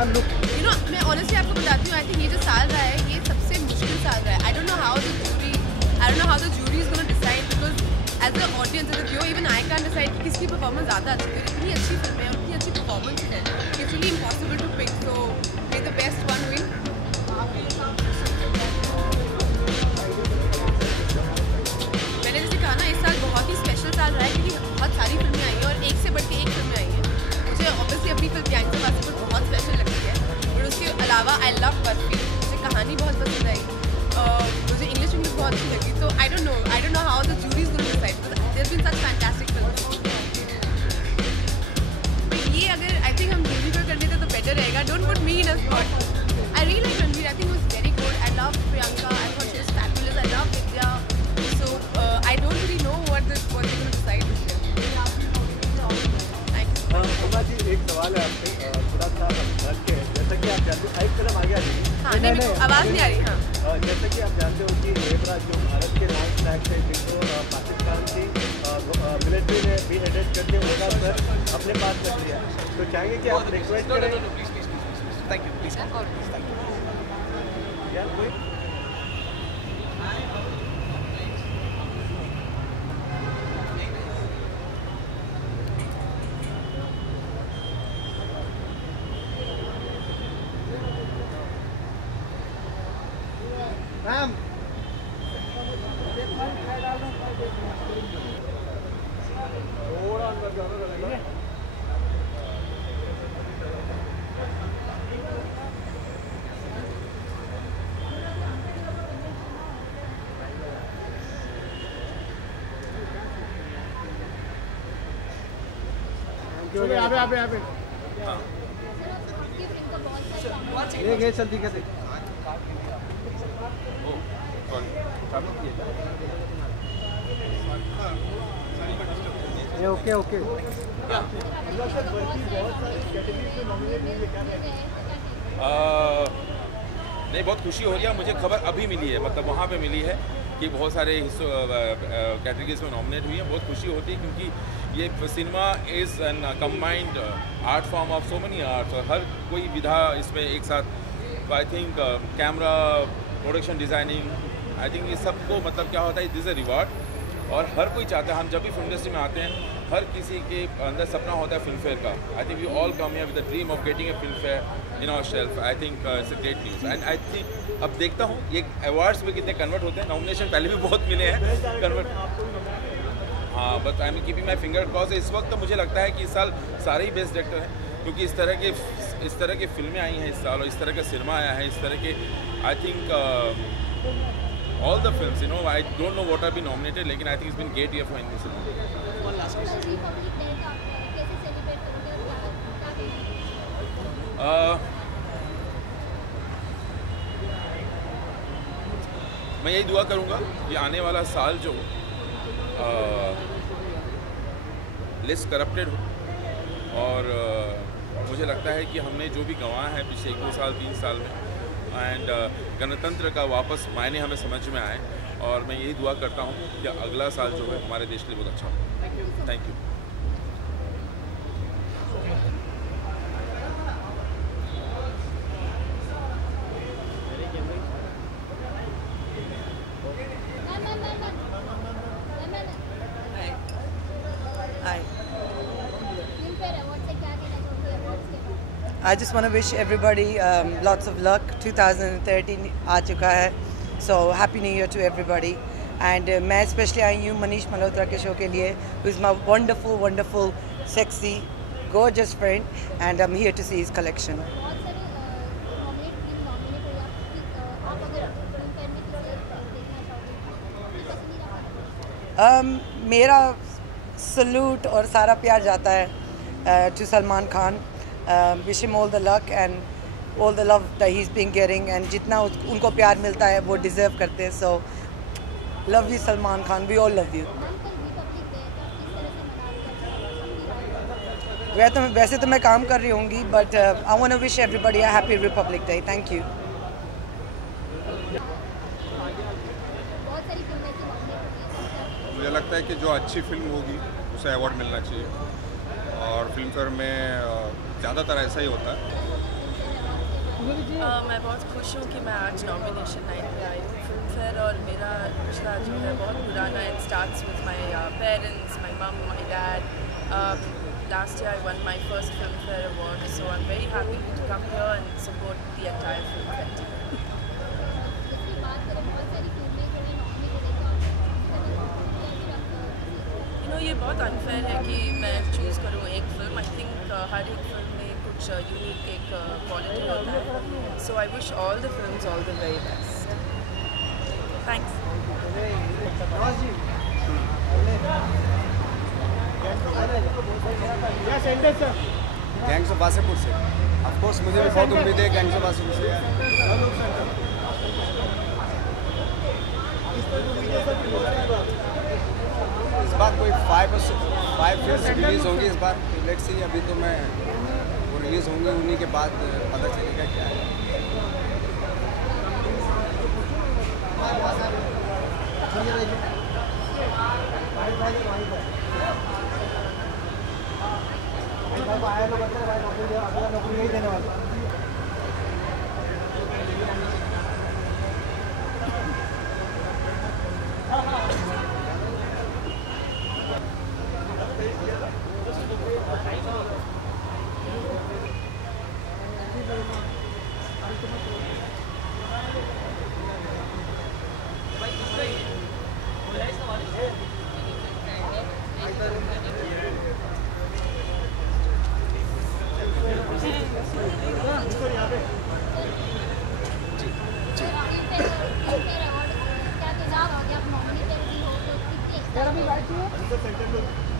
You know मैं honestly आपको बताती हूँ, आई थिंक ये जो साल रहा है ये सबसे मुश्किल साल रहा है. I don't know how the jury is gonna decide, because as a audience as a viewer even I can decide कि किसकी परफॉर्मेंस ज़्यादा अच्छी है. इतनी अच्छी फिल्म है और इतनी अच्छी परफॉर्मेंस है, it's really impossible to pick. So may the best one win. मैंने जैसे कहा ना, इस साल बहुत ही स्पेशल साल रहा है क्योंकि बहुत सारी फिल्में आई हैं और एक से बढ़ के एक फिल्में आई हैं. मुझे ऑब्वियसली अपनी फिल्म प्रियंका वासी पर बहुत स्पेशल लगती है, और उसके अलावा आई लव बर्फी. मुझे कहानी बहुत पसंद आई, मुझे इंग्लिश बहुत अच्छी लगी. तो I don't know how the jury is going to decide, because there been such fantastic films. ये अगर आई थिंक हम जूरी पर करने थे तो बेटर रहेगा. Don't put me in a spot. I really like Ranveer. I think was very good. I love Priyanka. I thought she was fabulous. I love Vidya. So I don't really know what they going to decide. अम्मा जी, एक सवाल है आपसे, थोड़ा सा हट के. जैसा कि आप जानते हो, एक कदम आगे आ जाइए. हाँ, नहीं मेरे को आवाज़ नहीं आ रही. हाँ, जैसा कि आप जानते हो कि एयरक्राफ्ट जो भारत के नॉन फ्लैग है, जिनको पाकिस्तान की मिलिट्री ने भी एडिट करके उनका सर अपने पास रख लिया, तो चाहेंगे कि आप रिक्वेस्ट करें. Thank you. प्लीज यार कोई मैम थोड़ा अंदर जाना लगेगा. ये जल्दी कैसे ओके ओके. नहीं, बहुत खुशी हो रही है. मुझे खबर अभी मिली है, मतलब वहाँ पे मिली है कि बहुत सारे कैटेगरीज में नॉमिनेट हुई है. बहुत खुशी होती है क्योंकि ये cinema is an combined art form of so many arts, और हर कोई विधा इसमें एक साथ. I think camera, production designing, I think ये सबको मतलब क्या होता है, दिस अ रिवॉर्ड. और हर कोई चाहता है, हम जब भी फिल्म इंडस्ट्री में आते हैं, हर किसी के अंदर सपना होता है फिल्म फेयर का. I think we all come here with the dream of getting a Filmfare in our shelf. I think it's a great news. And I think अब देखता हूँ ये अवार्ड्स में कितने कन्वर्ट होते हैं. नॉमिनेशन पहले भी बहुत मिले हैं कन्वर्ट. हाँ, but I am keeping my finger cross. इस वक्त तो मुझे लगता है कि इस साल सारे ही बेस्ट डायरेक्टर हैं, क्योंकि इस तरह की फिल्में आई हैं इस साल, और इस तरह का सिनेमा आया है, इस तरह के. I think all the films, you know, I don't know what have been nominated, लेकिन I think it's been great year for Hindi cinema. मैं यही दुआ करूँगा कि आने वाला साल जो लेस करप्टेड हो, और मुझे लगता है कि हमने जो भी गंवाया है पिछले 1-2 साल 3 साल में, एंड गणतंत्र का वापस मायने हमें समझ में आए. और मैं यही दुआ करता हूँ कि अगला साल जो है हमारे देश के लिए बहुत अच्छा हो. Thank you. I just want to wish everybody lots of luck. 2013 आ चुका है, so happy new year to everybody. And मैं स्पेशली आई हूँ मनीष मल्होत्रा के शो के लिए, who is my wonderful, sexy, gorgeous friend, and I'm here to see his collection. मेरा salute और सारा प्यार जाता है to Salman Khan. Wish him all the luck and all the love that he's been getting, and जितना उनको प्यार मिलता है वो deserve करते हैं. So love you Salman Khan, we all love you. वैसे तो मैं काम कर रही होंगी, but I want to wish everybody a happy Republic Day. Thank you. मुझे लगता है कि जो अच्छी फिल्म होगी उसे अवार्ड मिलना चाहिए, और फिल्म फेयर में ज़्यादातर ऐसा ही होता है. मैं बहुत खुश हूँ कि मैं आज नॉमिनेशन नाइट पे आई हूँ फिल्म फेयर, और मेरा रिश्ता जो है बहुत पुराना है. It starts with my parents, my mum, my dad. Last year I won my first Filmfare award, so I'm very happy to come here and support the entire Filmfare team. ये बहुत अनफेयर है कि मैं choose करूँ एक film. I think हर एक film में कुछ यूनिक एक क्वालिटी होता है. So I wish all the films all the very best. Thanks. Gangs of Wasseypur से. ऑफ कोर्स मुझे भी बहुत उम्मीद है गैंग्स ऑफ वासेपुर से. इस बार कोई 5 फिल्म रिलीज़ होंगी इस बार. Let's see. अभी तो मैं वो रिलीज़ होंगे, उन्हीं के बाद पता चलेगा क्या है. नौकरी देने वाला.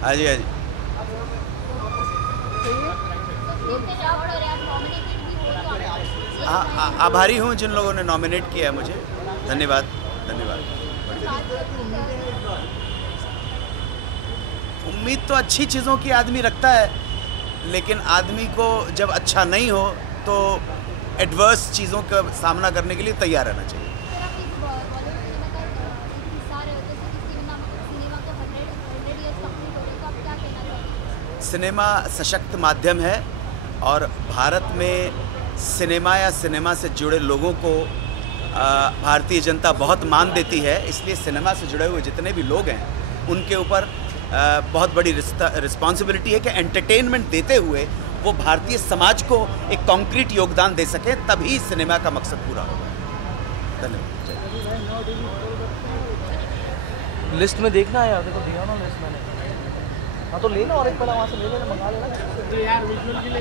हाँ जी, हाँ जी. आभारी हूँ जिन लोगों ने नॉमिनेट किया है मुझे. धन्यवाद, धन्यवाद. उम्मीद तो अच्छी चीज़ों की आदमी रखता है, लेकिन आदमी को जब अच्छा नहीं हो तो एडवर्स चीज़ों का सामना करने के लिए तैयार रहना चाहिए. सिनेमा सशक्त माध्यम है और भारत में सिनेमा या सिनेमा से जुड़े लोगों को भारतीय जनता बहुत मान देती है. इसलिए सिनेमा से जुड़े हुए जितने भी लोग हैं उनके ऊपर बहुत बड़ी रिस्पॉन्सिबिलिटी है कि एंटरटेनमेंट देते हुए वो भारतीय समाज को एक कॉन्क्रीट योगदान दे सके, तभी सिनेमा का मकसद पूरा होगा. धन्यवाद. लिस्ट में देखना है, देखो दिया ना लिस्ट मैंने. हाँ तो लेना, और एक पहला वहाँ से ले लेना, मंगा लेना. तो यार विजुअल के लिए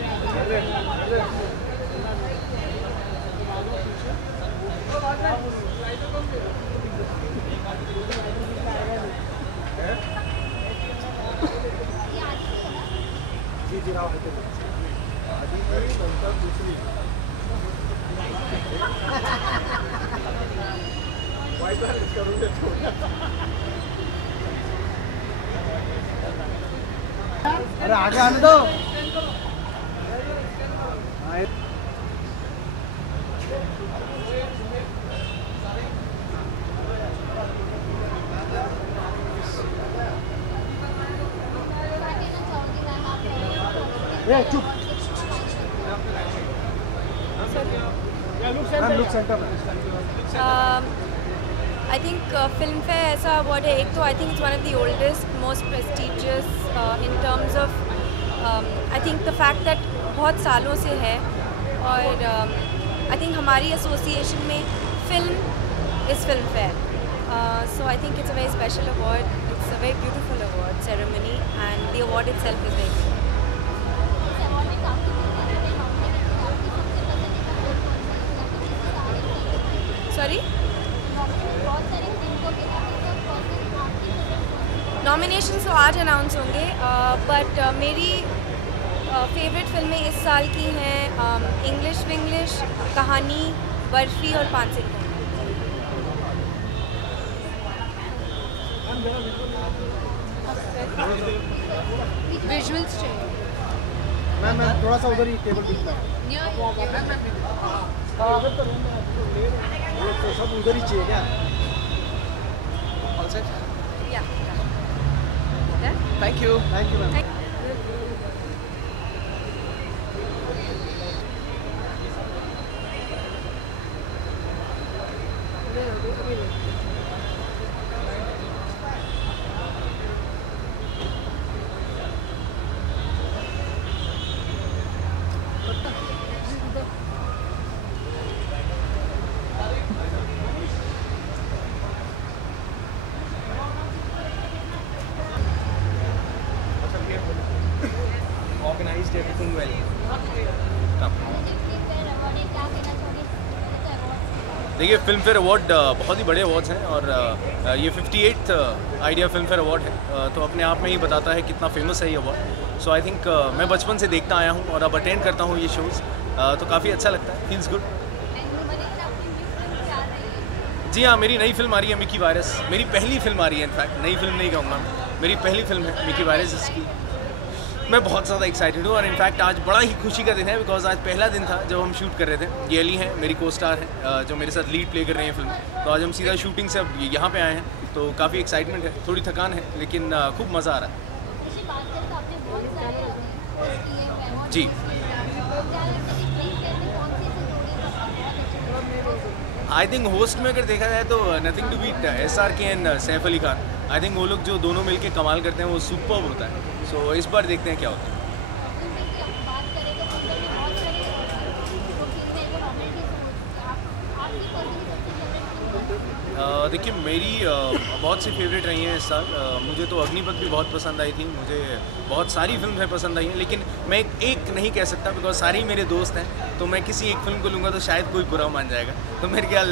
जी राव होते दूसरी अरे आगे आने दो. चुप. I think Filmfare ऐसा अवार्ड है. एक तो I think it's one of the oldest, most prestigious in terms of I think the fact that बहुत सालों से है, और I think हमारी एसोसिएशन में film is Filmfare. So I think it's a very special award. It's a very beautiful award ceremony, and the award itself is very good. Sorry? Nomination तो आज announce होंगे, बट मेरी favourite फिल्में इस साल की हैं इंग्लिश विंग्लिश, कहानी, बर्फी और 5 सिंह. विजुअल्स चाहिए. मैम थोड़ा सा उधर ही टेबल दिखता है. तो सब उधर ही चाहिए क्या? Thank you. Thank you ma'am. Organized everything well. देखिए फिल्म फेयर अवार्ड बहुत ही बड़े अवार्ड्स हैं और ये 58th idea film fair award है, तो अपने आप में ही बताता है कितना फेमस है ये अवार्ड। सो आई थिंक मैं बचपन से देखता आया हूँ और अब अटेंड करता हूँ ये शोज़, तो काफ़ी अच्छा लगता है, फील्स गुड। जी हाँ, मेरी नई फिल्म आ रही है मिकी वायरस, मेरी पहली फिल्म आ रही है, इनफैक्ट नई फिल्म नहीं कहूँगा, मेरी पहली फिल्म है मिकी वायरस इसकी। मैं बहुत ज़्यादा एक्साइटेड हूँ और इनफैक्ट आज बड़ा ही खुशी का दिन है बिकॉज आज पहला दिन था जब हम शूट कर रहे थे। ये अली हैं, मेरी को स्टार है जो मेरे साथ लीड प्ले कर रहे हैं फिल्म, तो आज हम सीधा शूटिंग से अब यहाँ पे आए हैं, तो काफ़ी एक्साइटमेंट है, थोड़ी थकान है लेकिन खूब मज़ा आ रहा है। जी आई थिंक होस्ट में अगर देखा जाए तो nothing to beat SRK and Saif Ali Khan. I think वो लोग जो दोनों मिलके कमाल करते हैं वो सुपर्ब होता है। सो इस बार देखते हैं क्या होता है। देखिए मेरी बहुत सी फेवरेट रही हैं इस साल। मुझे तो अग्निपथ भी बहुत पसंद आई थी, मुझे बहुत सारी फिल्में पसंद आई हैं, लेकिन मैं एक नहीं कह सकता बिकॉज सारी मेरे दोस्त हैं, तो मैं किसी एक फिल्म को लूँगा तो शायद कोई बुरा मान जाएगा। तो मेरे ख्याल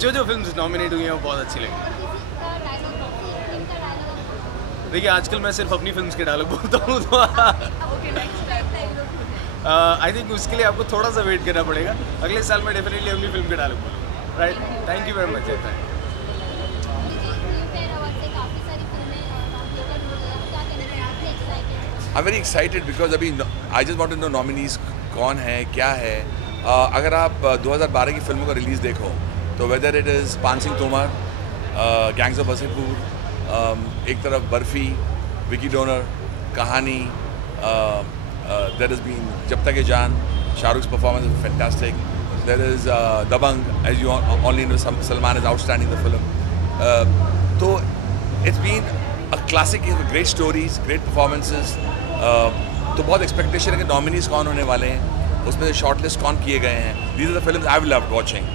जो फिल्म नॉमिनेट हुई हैं वो बहुत अच्छी लगी। देखिए आजकल मैं सिर्फ अपनी फिल्म्स के डायलॉग बोलता हूँ, तो आई थिंक उसके लिए आपको थोड़ा सा वेट करना पड़ेगा। अगले साल मैं डेफिनेटली अपनी फिल्म के डायलॉग बोलूँगा। Right, thank you very much. I'm very excited because अभी I just want to know nominees कौन है, क्या है। अगर आप 2012 की फिल्मों का रिलीज़ देखो तो whether it is पान सिंह तोमर, गैंग्स ऑफ वासेपुर, एक तरफ बर्फी, विकी डोनर, कहानी, there has been जब तक ये जान, शाहरुख's performance is fantastic. There is Dabang, as you only know, Salman is outstanding in the film. So it's been a classic with great stories, great performances. तो बहुत expectation है कि nominees कौन होने वाले हैं, उसमें शॉर्ट लिस्ट कौन किए गए हैं। These are the films I loved watching.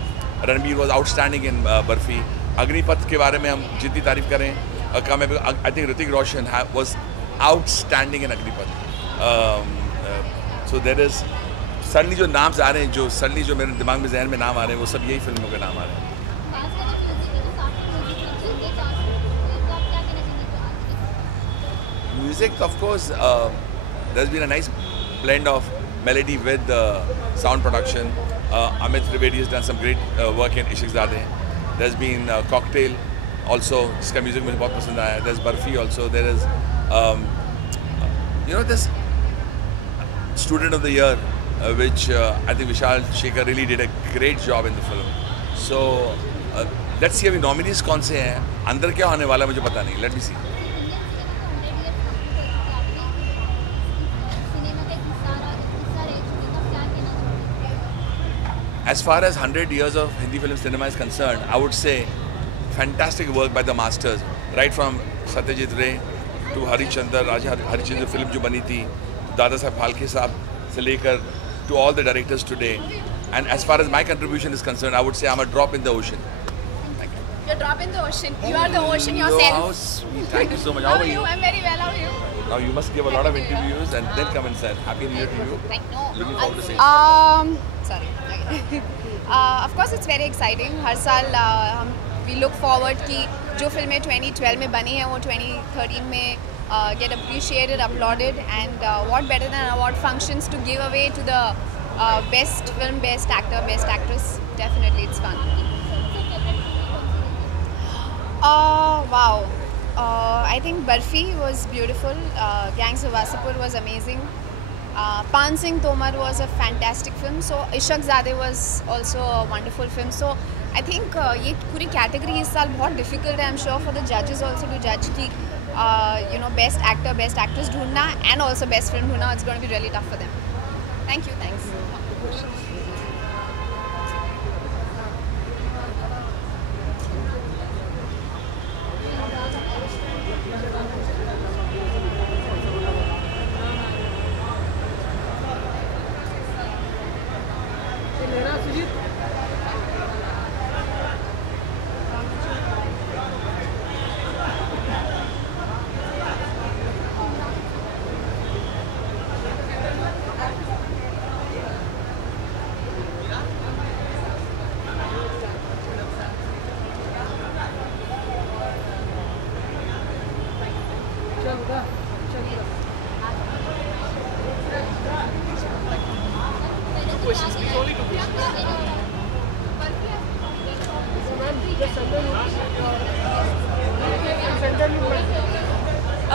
Ranbir was outstanding in Barfi. Agneepath के बारे में हम जितनी तारीफ करें कम है। I think Hrithik Roshan was outstanding in Agneepath. So there is suddenly जो नाम आ रहे हैं, जो सडनली जो मेरे दिमाग में जहन में नाम आ रहे हैं, वो सब यही फिल्मों के नाम आ रहे हैं। Music, of course, there's been a nice blend of melody with sound production. Amit Trivedi has done some great work in Ishqzade. There's been Cocktail also, जिसका music मुझे बहुत पसंद आया. There's Barfi also. There is, this Student of the Year, which I think Vishal Shekhar really did a great job in the film. So let's see अभी nominees कौन से हैं, अंदर क्या होने वाला है मुझे पता नहीं. Let me see. As far as 100 years of Hindi film cinema is concerned, I would say fantastic work by the masters, right from Satyajit Ray to Harishchandra, Raja Harishchandra film जो बनी थी, दादा साहब फाल्के साहब से लेकर to all the directors today. And as far as my contribution is concerned, I would say I'm a drop in the ocean. Thank you. You're a drop in the ocean. You are the ocean yourself. How sweet. Thank you so much. How are you? I'm very well. How are you? Now you must give a lot of interviews and then come and say Happy New Year to you. Thank you. Looking forward to seeing you. Sorry. Of course it's very exciting. हर साल हम we look forward कि जो फिल्में 2012 में बनी हैं वो 2013 में get appreciated, applauded, and what better than award functions to give away to the best film, best actor, best actress. Definitely it's fun. Wow. I think Barfi was beautiful. Gangs of Wasseypur was amazing. Pan Singh Tomar was a fantastic film. So Ishqzade was also a wonderful film. So I think ये पूरी category इस साल बहुत difficult है. I'm sure for the judges also to judge कि best actor, best actress ढूंढना and also best film ढूंढना. It's going to be really tough for them. Thank you. Thanks.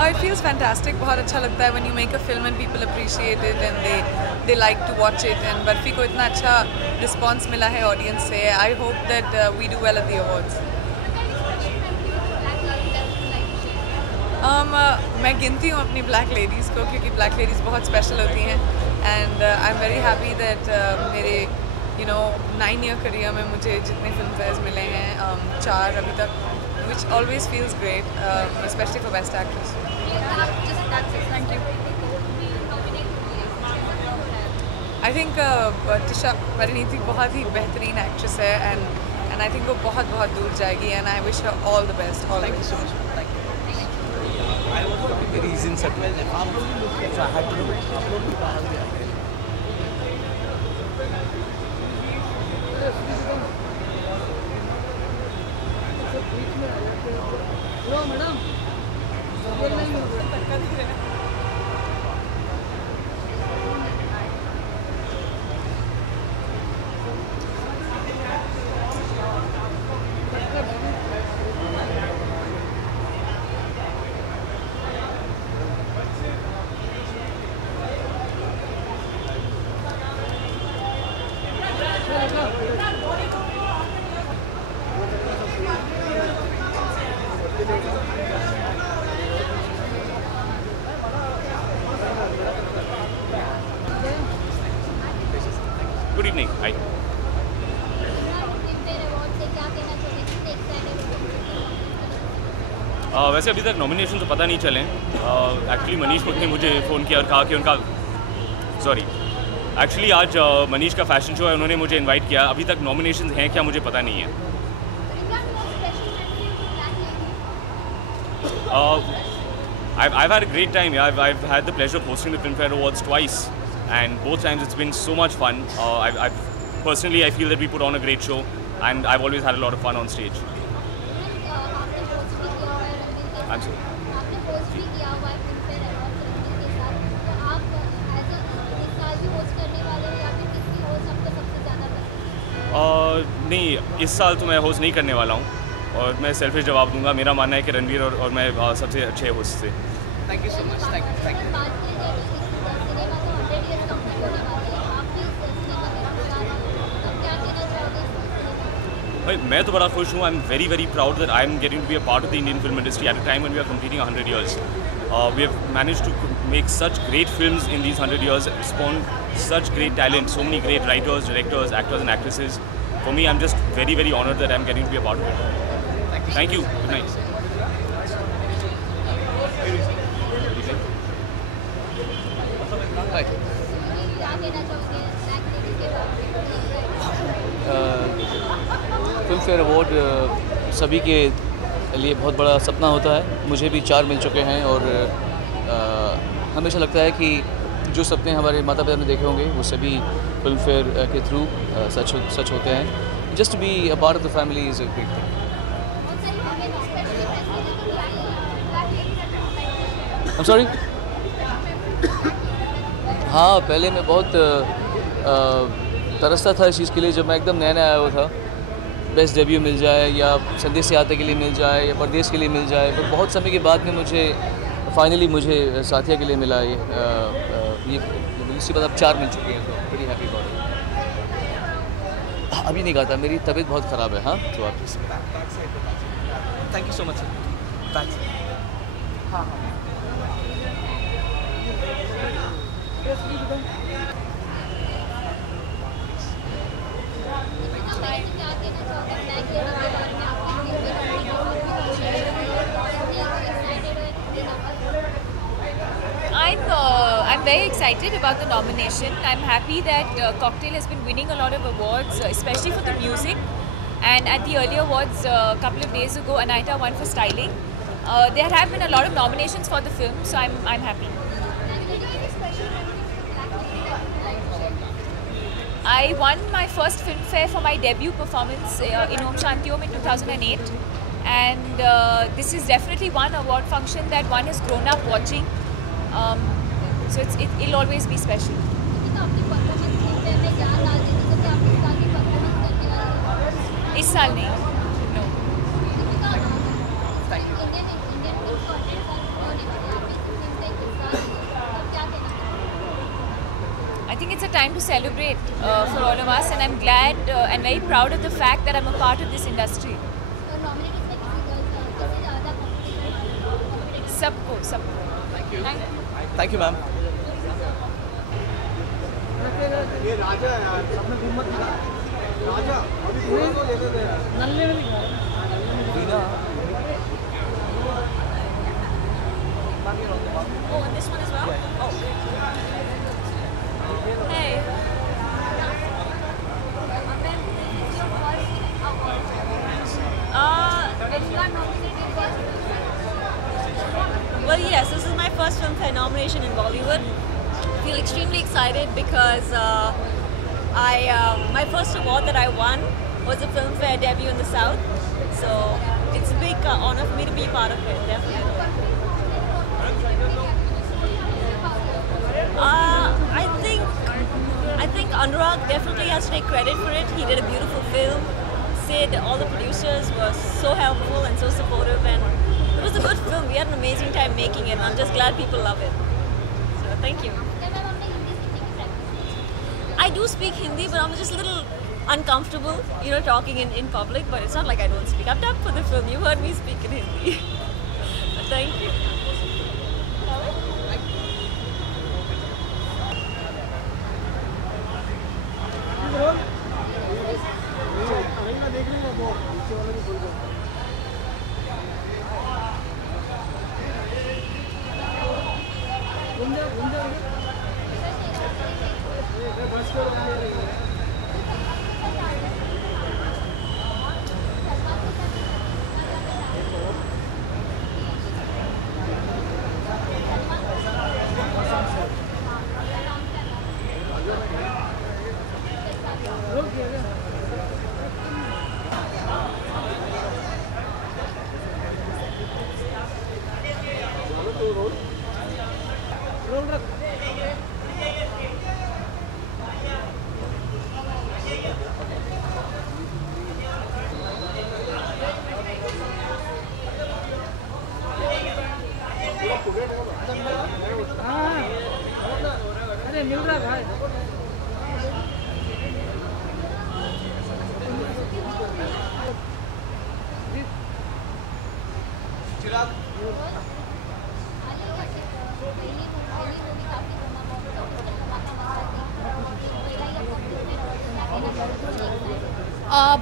It feels fantastic. बहुत अच्छा लगता है when you make a film and people appreciate it and they like to watch it. And barfi को इतना अच्छा response मिला है audience से. I hope that we do well at the awards. मैं गिनती हूँ अपनी black ladies को क्योंकि black ladies बहुत special होती हैं. And I'm very happy that मेरे 9-year career में मुझे जितने film fairs मिले हैं 4 अभी तक, which always feels great, especially for Best Actress. Thank you. I think Tisha Parineeti बहुत ही बेहतरीन actress है and I think वो बहुत दूर जाएगी and I wish her all the best. All Thank you so much. Thank you. I was very easy in settlement. So I had to know. आप लोग भी बाहर भी आ गए. Hello madam. Good evening. Hi. वैसे अभी तक नॉमिनेशन तो पता नहीं चले. एक्चुअली मनीष ने मुझे फ़ोन किया और कहा कि उनका एक्चुअली आज मनीष का फैशन शो है, उन्होंने मुझे इनवाइट किया. अभी तक नॉमिनेशन हैं क्या मुझे पता नहीं है. I've had a great time. Yeah, I've had the pleasure of hosting the Filmfare Awards twice, and both times it's been so much fun. Personally, I feel that we put on a great show, and I've always had a lot of fun on stage. I'm sorry. नहीं, इस साल तो मैं host नहीं करने वाला हूँ और मैं सेल्फिश जवाब दूंगा. मेरा मानना है कि रणवीर और मैं सबसे अच्छे होस्ट थे. Thank you so much. Thank you. भाई मैं तो बड़ा खुश हूँ. I am very proud that I am getting to be a part of the Indian film industry at a time when we are completing 100 years. We have managed to make such great films in these 100 years, spawned such great talent, so many great writers, directors, actors and actresses. For me, I'm just very honored that I'm getting to be a part of it. Thank you. Good night. Filmfare award सभी के लिए बहुत बड़ा सपना होता है. मुझे भी 4 मिल चुके हैं और हमेशा लगता है कि जो सपने हमारे माता पिता ने देखे होंगे वो सभी फिल्मफेयर के थ्रू सच होते हैं. Just to be a part of the family is a great thing. I am sorry. हाँ, पहले मैं बहुत तरसता था इस चीज़ के लिए जब मैं एकदम नया आया हुआ था. बेस्ट डेब्यू मिल जाए या संदेश से आते के लिए मिल जाए या परदेश के लिए मिल जाए, पर बहुत समय के बाद में मुझे फाइनली साथिया के लिए मिला. ये इसके बाद अब 4 मिल चुके हैं, तो बड़ी हैप्पी अबाउट इट. अभी नहीं गाता, मेरी तबीयत बहुत ख़राब है. हाँ, तो आप thank you so much sir. हाँ. I'm very excited about the nomination. I'm happy that Cocktail has been winning a lot of awards, especially for the music. And at the earlier awards a couple of days ago, Anaita won for styling. There have been a lot of nominations for the film, so I'm happy. I won my first Filmfare for my debut performance in Om Shanti Om in 2008. And this is definitely one award function that one has grown up watching. So it'll always be special. इस साल नहीं. No. I think it's a time to celebrate for all of us, and I'm glad and very proud of the fact that I'm a part of this industry. सबको. Thank you, ma'am. ये राजा है यार, सबने हिम्मत दिखा. राजा अभी थोड़ा तो ले दे यार. नल्ले में दिखा. Dina. Oh, and this one as well? Oh. Hey. Well, yes, this is my first Filmfare nomination in Bollywood. I feel extremely excited because my first award that I won was a Filmfare debut in the South. So it's a big honor for me to be part of it, definitely. I think Anurag definitely has to take credit for it. He did a beautiful film. Sid, all the producers were so helpful and so supportive, and it was a good film. We had an amazing time making it, and I'm just glad people love it. So thank you. I do speak Hindi, but I'm just a little uncomfortable, talking in public, but it's not like I don't speak. I've done for the film. You heard me speak in Hindi. But thank you.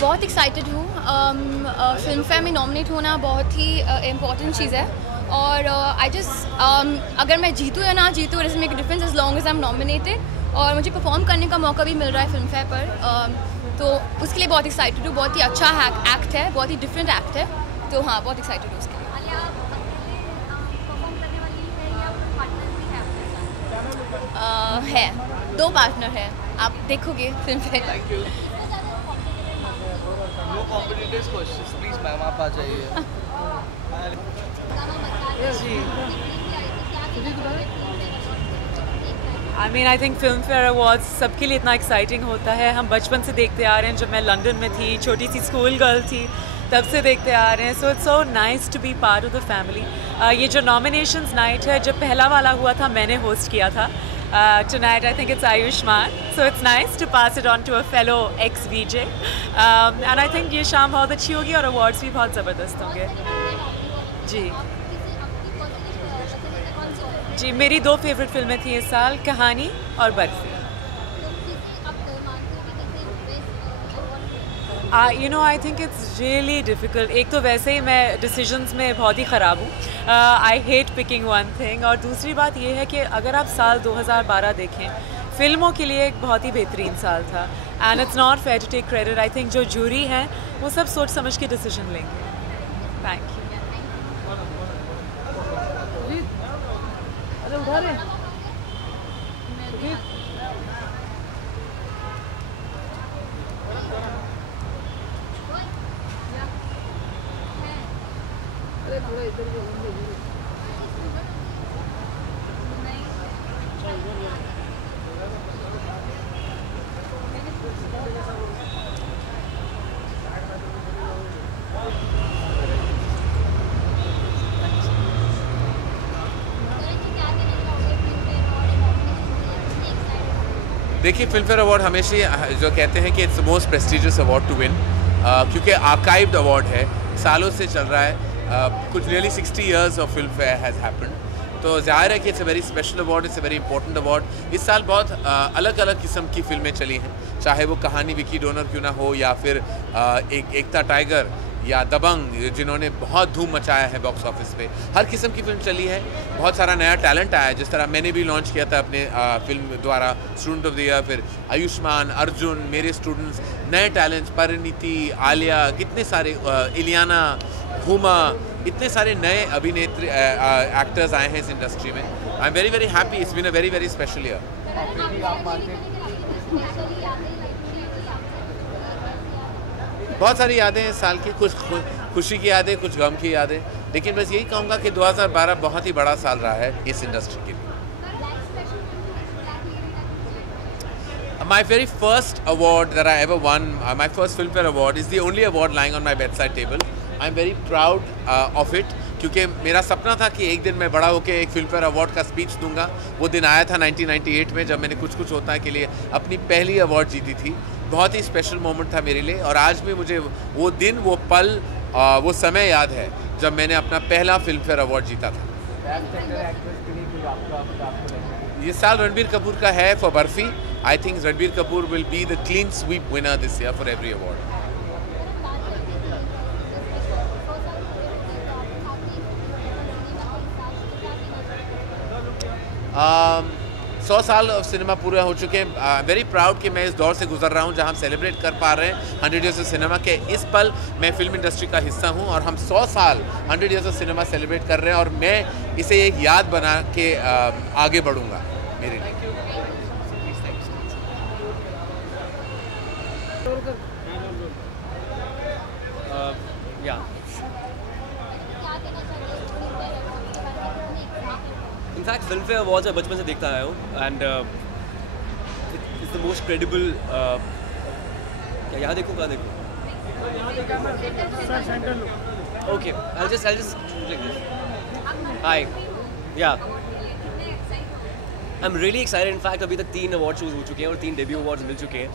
बहुत excited हूँ. Filmfare में nominate होना बहुत ही important चीज़ है, और I just अगर मैं जीतूँ या ना जीतूँ, it doesn't make a difference as long as I am nominated. और मुझे परफॉर्म करने का मौका भी मिल रहा है फिल्मफेयर पर, तो उसके लिए बहुत एक्साइटेड हूँ. बहुत ही अच्छा एक्ट है, बहुत ही डिफरेंट एक्ट है, तो हाँ बहुत एक्साइटेड हूँ उसके लिए. है 2 पार्टनर है, आप देखोगे Filmfare. No competitors questions, please ma'am, आप आ जाइए. I mean, I think Filmfare Awards सबके लिए इतना एक्साइटिंग होता है. हम बचपन से देखते आ रहे हैं. जब मैं लंदन में थी, छोटी सी स्कूल गर्ल थी, तब से देखते आ रहे हैं. So it's so nice to be part of the family. ये जो नॉमिनेशंस नाइट है, जब पहला वाला हुआ था मैंने होस्ट किया था. Tonight I think it's Ayushman, so it's nice to pass it on to a fellow ex-VJ, and I think ये शाम बहुत अच्छी होगी और awards भी बहुत ज़बरदस्त होंगे. जी मेरी 2 फेवरेट फिल्में थी इस साल, कहानी और barfi. You know, I think it's really difficult. एक तो वैसे ही मैं decisions में बहुत ही ख़राब हूँ. I hate picking one thing. और दूसरी बात ये है कि अगर आप साल 2012 देखें, फिल्मों के लिए एक बहुत ही बेहतरीन साल था. And it's not fair to take credit. I think जो जूरी हैं वो सब सोच समझ के decision लेंगे. Thank you. अरे उठा रहे थोड़ा इधर देखिए, फिल्म फेयर अवार्ड हमेशा जो कहते हैं कि it's the most prestigious award to win, क्योंकि आर्काइव्ड अवार्ड है, सालों से चल रहा है. कुछ nearly 60 years of Filmfare has happened. तो ज़ाहिर है कि it's a very special award, it's a very important award. इस साल बहुत अलग अलग किस्म की फिल्में चली हैं, चाहे वो कहानी विकी डोनर क्यों ना हो, या फिर एकता टाइगर या दबंग, जिन्होंने बहुत धूम मचाया है बॉक्स ऑफिस पे. हर किस्म की फिल्म चली है, बहुत सारा नया टैलेंट आया है. जिस तरह मैंने भी लॉन्च किया था अपने फिल्म द्वारा स्टूडेंट ऑफ द ईयर, फिर आयुष्मान, अर्जुन, मेरे स्टूडेंट्स, नए टैलेंट्स, परिणीति, आलिया, कितने सारे, इलियाना, हुमा, इतने सारे नए अभिनेत्री एक्टर्स आए हैं इस इंडस्ट्री में. I am very very happy. It's been a very very special year. बहुत सारी यादें हैं इस साल की, कुछ खुशी की यादें, कुछ गम की यादें. लेकिन बस यही कहूँगा कि 2012 बहुत ही बड़ा साल रहा है इस इंडस्ट्री के लिए. My very first award that I ever won, my first Filmfare Award, is the only award lying on my bedside table. I'm very proud of it, क्योंकि मेरा सपना था कि एक दिन मैं बड़ा होकर एक फिल्मफेयर अवार्ड का स्पीच दूंगा. वो दिन आया था 1998 में, जब मैंने कुछ कुछ होता है के लिए अपनी पहली अवार्ड जीती थी. बहुत ही स्पेशल मोमेंट था मेरे लिए, और आज भी मुझे वो दिन, वो पल, वो समय याद है जब मैंने अपना पहला फिल्मफेयर अवार्ड जीता था. ये साल रणबीर कपूर का है for barfi. I think Ranbir Kapoor will be the clean sweep winner this year for every award. 100 साल सिनेमा पूरे हो चुके हैं. वेरी प्राउड कि मैं इस दौर से गुजर रहा हूँ जहाँ हम सेलिब्रेट कर पा रहे हैं 100 years ऑफ सिनेमा के. इस पल मैं फिल्म इंडस्ट्री का हिस्सा हूँ, और हम 100 साल 100 years ऑफ सिनेमा सेलिब्रेट कर रहे हैं, और मैं इसे एक याद बना के आगे बढ़ूँगा मेरे लिए. इनफैक्ट फिल्म फेयर अवार्ड्स मैं बचपन से देखता आया हूँ, and it's the most credible. क्या यहाँ देखूँ, कहाँ देखूँ? Okay, I'll just like this. Hi, yeah. I'm really excited. In fact, अभी तक 3 अवार्ड शोज हो चुके हैं और 3 डेब्यू अवार्ड्स मिल चुके हैं,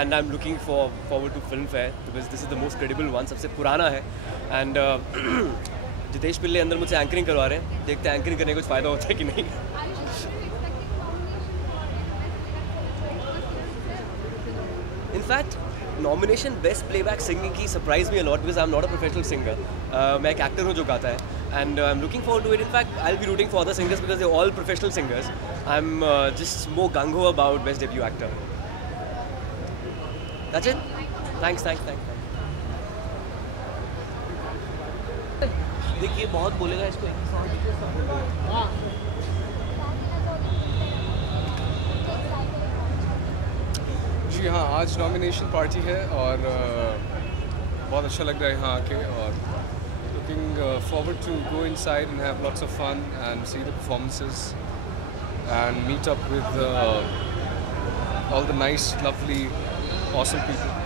and I am looking forward to Filmfare because this is the most credible one, सबसे पुराना है. एंड जितेश पिल्ले अंदर मुझसे एंकरिंग करवा रहे हैं, देखते हैं एंकरिंग करने का कुछ फ़ायदा होता है कि नहीं. In fact nomination best playback singing की surprise me a lot because I am not a professional singer. मैं एक एक्टर हूँ जो गाता है, and I am looking forward to it. In fact I will be rooting for other singers because they all professional singers. I am just more gung ho about best debut actor. That's it. Thanks. देखिए, बहुत बोलेगा इसको. जी हाँ, आज nomination party है और बहुत अच्छा लग रहा है यहाँ आके, और looking forward to go inside and have lots of fun and see the performances and meet up with all the nice lovely awesome people.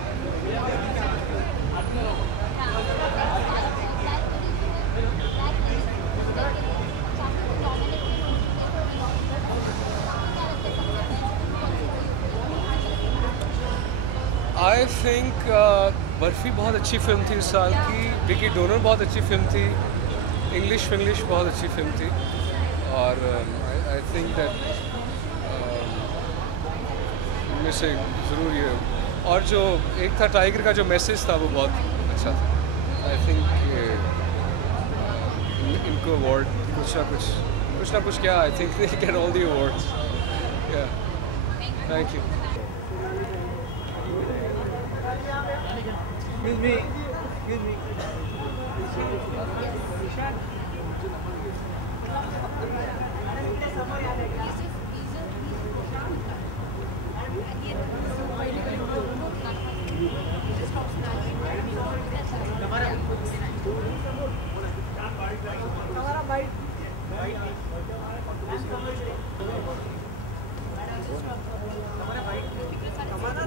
I think Barfi बहुत अच्छी फिल्म थी इस साल की. विकी डोनर बहुत अच्छी फिल्म थी. इंग्लिश बहुत अच्छी फिल्म थी. और आई थिंक दैट इनमें से ज़रूर ये और जो एक था टाइगर का जो मैसेज था वो बहुत अच्छा था। आई थिंक इनको अवार्ड कुछ ना कुछ क्या, I think they get all the awards. या थैंक यू।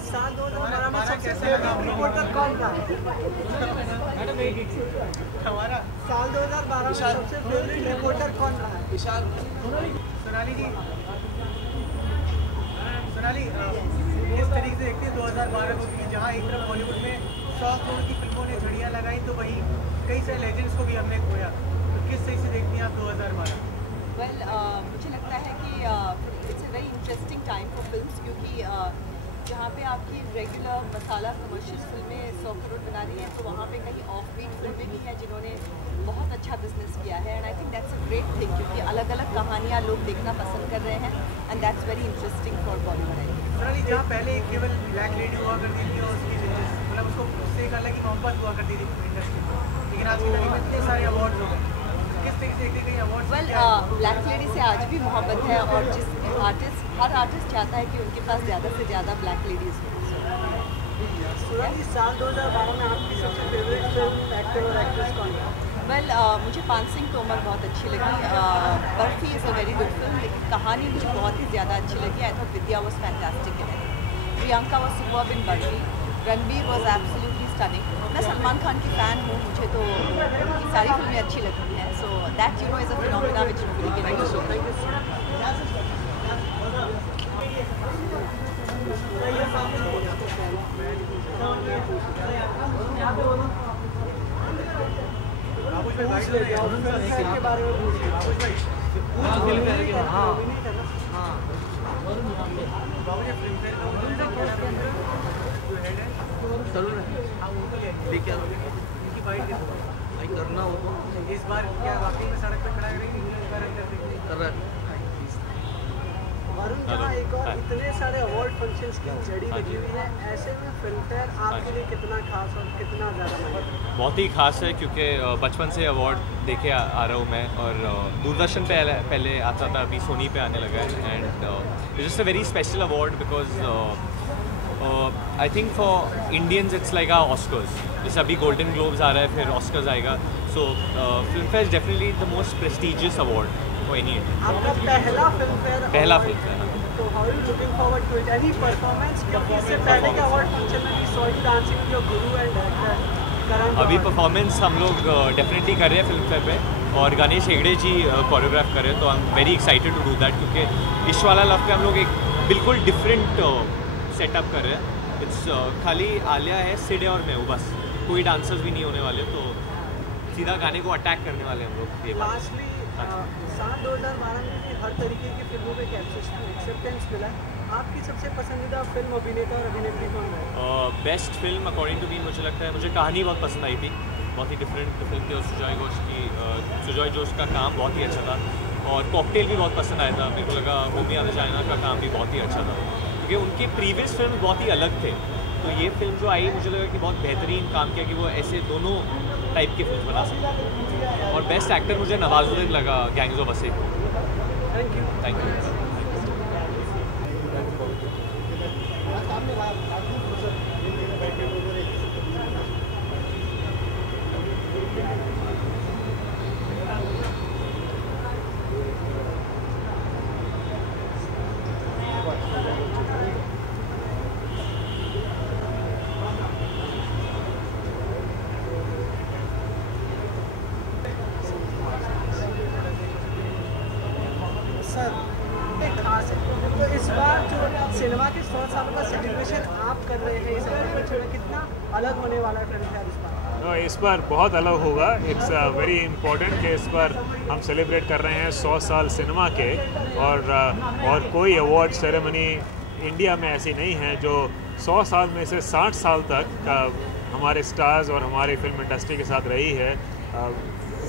साल 2012 में सबसे फेवरेट रिपोर्टर कौन रहा? हमारा साल 2012 में सबसे फेवरेट रिपोर्टर कौन रहा है? विशाल। सोनाली जी, सोनाली किस तरीके से देखते हैं 2012 को, कि जहाँ एक तरफ बॉलीवुड में 100 करोड़ की फिल्मों ने झड़ियाँ लगाई तो वहीं कई सारे लेजेंड्स को भी हमने खोया, तो किस तरीके से देखती हैं आप 2012? वेल मुझे लगता है कि it's a very interesting time for films, क्योंकि जहाँ पे आपकी रेगुलर मसाला कमर्शियल फिल्में 100 करोड़ बना रही हैं, तो वहाँ पे कहीं ऑफ बीट फिल्में भी हैं जिन्होंने बहुत अच्छा बिजनेस किया है। And I think that's a great thing, क्योंकि अलग अलग कहानियाँ लोग देखना पसंद कर रहे हैं, and that's very interesting for Bollywood. Sonali, जहाँ पहले केवल ब्लैक लेडी हुआ करती थी और उसकी मतलब उसको उससे एक अलग ही मोहब्बत हुआ करती थी इंडस्ट्री में, लेकिन आज की तारीख में इतने सारे अवार्ड हो गए, किस तरीके से देखते हैं अवार्ड? वेल ब्लैक लेडी से आज भी मोहब्बत है, और जिस हर आर्टिस्ट चाहता है कि उनके पास ज़्यादा से ज़्यादा ब्लैक लेडीज़ हो। सोनाली, साल 2012 में आपकी सबसे फेवरेट फिल्म, एक्टर और एक्ट्रेस कौन है? वेल मुझे पान सिंह तोमर बहुत अच्छी लगी। Barfi is a very good film, लेकिन कहानी मुझे बहुत ही ज़्यादा अच्छी लगी। I thought Vidya was fantastic in it. Priyanka was superb in barfi. Ranbir was absolutely stunning. मैं सलमान खान की फ़ैन हूँ, मुझे तो उनकी सारी फिल्में अच्छी लगती हैं। So that you know is a phenomena which nobody can do. Thank you so much. करना हो तो इस बार क्या वाकई में सड़क पे खड़ा करेंगे? कर रहा है। वरुण, जहाँ एक और इतने सारे अवार्ड फंक्शंस की झड़ी लगी हुई है, ऐसे में फिल्म फेयर आपके लिए कितना खास और कितना ज़्यादा? बहुत ही खास है, क्योंकि बचपन से अवार्ड देखे आ रहा हूँ मैं, और दूरदर्शन पे पहले आता था, अभी सोनी पे आने लगा है। And it's just a very special award because I think for Indians it's like Oscars. जैसे अभी गोल्डन ग्लोब्स आ रहा है, फिर ऑस्कर्स आएगा। So Filmfare is definitely the most prestigious award for any Indian. आपका पहला फिल्म फेयर? पहला Filmfare. तो how are you looking forward to it? Any performance? क्योंकि इससे पहले के अवार्ड फंक्शन में भी saw you dancing with your guru and director Karan. अभी परफॉर्मेंस हम लोग डेफिनेटली कर रहे हैं फिल्म फेयर पे, और गणेश हेगड़े जी कोरियोग्राफ कर रहे हैं। तो I am very excited to do that, क्योंकि इश्क वाला लव पे हम लोग एक बिल्कुल डिफरेंट सेटअप कर रहे हैं। इट्स खाली आलिया है, सिड है और मैं हूँ, बस कोई डांसर्स भी नहीं होने वाले, तो सीधा गाने को अटैक करने वाले हम लोग। ये लास्टली साल 2012 में भी हर तरीके की फिल्मों में एक्सेप्टेंस मिला। आपकी सबसे पसंदीदा फिल्म, अभिनेता और अभिनेत्री कौन है? Best film according to me मुझे लगता है, मुझे कहानी बहुत पसंद आई थी, बहुत ही डिफरेंट फिल्म थी, और सुजॉय जोश का काम बहुत ही अच्छा था। और कॉकटेल भी बहुत पसंद आया था मेरे को, लगा मूवी आने जाना का काम भी बहुत ही अच्छा था, क्योंकि उनके प्रीवियस फिल्म बहुत ही अलग थे। तो ये फिल्म जो आई, मुझे लगा कि बहुत बेहतरीन काम किया कि वो ऐसे दोनों टाइप की फिल्म बना सकते हैं। और बेस्ट एक्टर मुझे नवाजुद्दीन लगा gangs of Wasseypur. Thank you. Thank you. Sir, एक खास है तो इस बार जो सिनेमा के 100 सालों का सेलिब्रेशन आप कर रहे हैं, इस सेलिब्रेशन में कितना अलग होने वाला है फिल्म फेयर इस बार? इस बार बहुत अलग होगा। इट्स वेरी इम्पोर्टेंट कि इस बार हम सेलिब्रेट कर रहे हैं 100 साल सिनेमा के, और कोई अवार्ड सेरेमनी इंडिया में ऐसी नहीं है जो 100 साल में से 60 साल तक हमारे स्टार्स और हमारे फिल्म इंडस्ट्री के साथ रही है।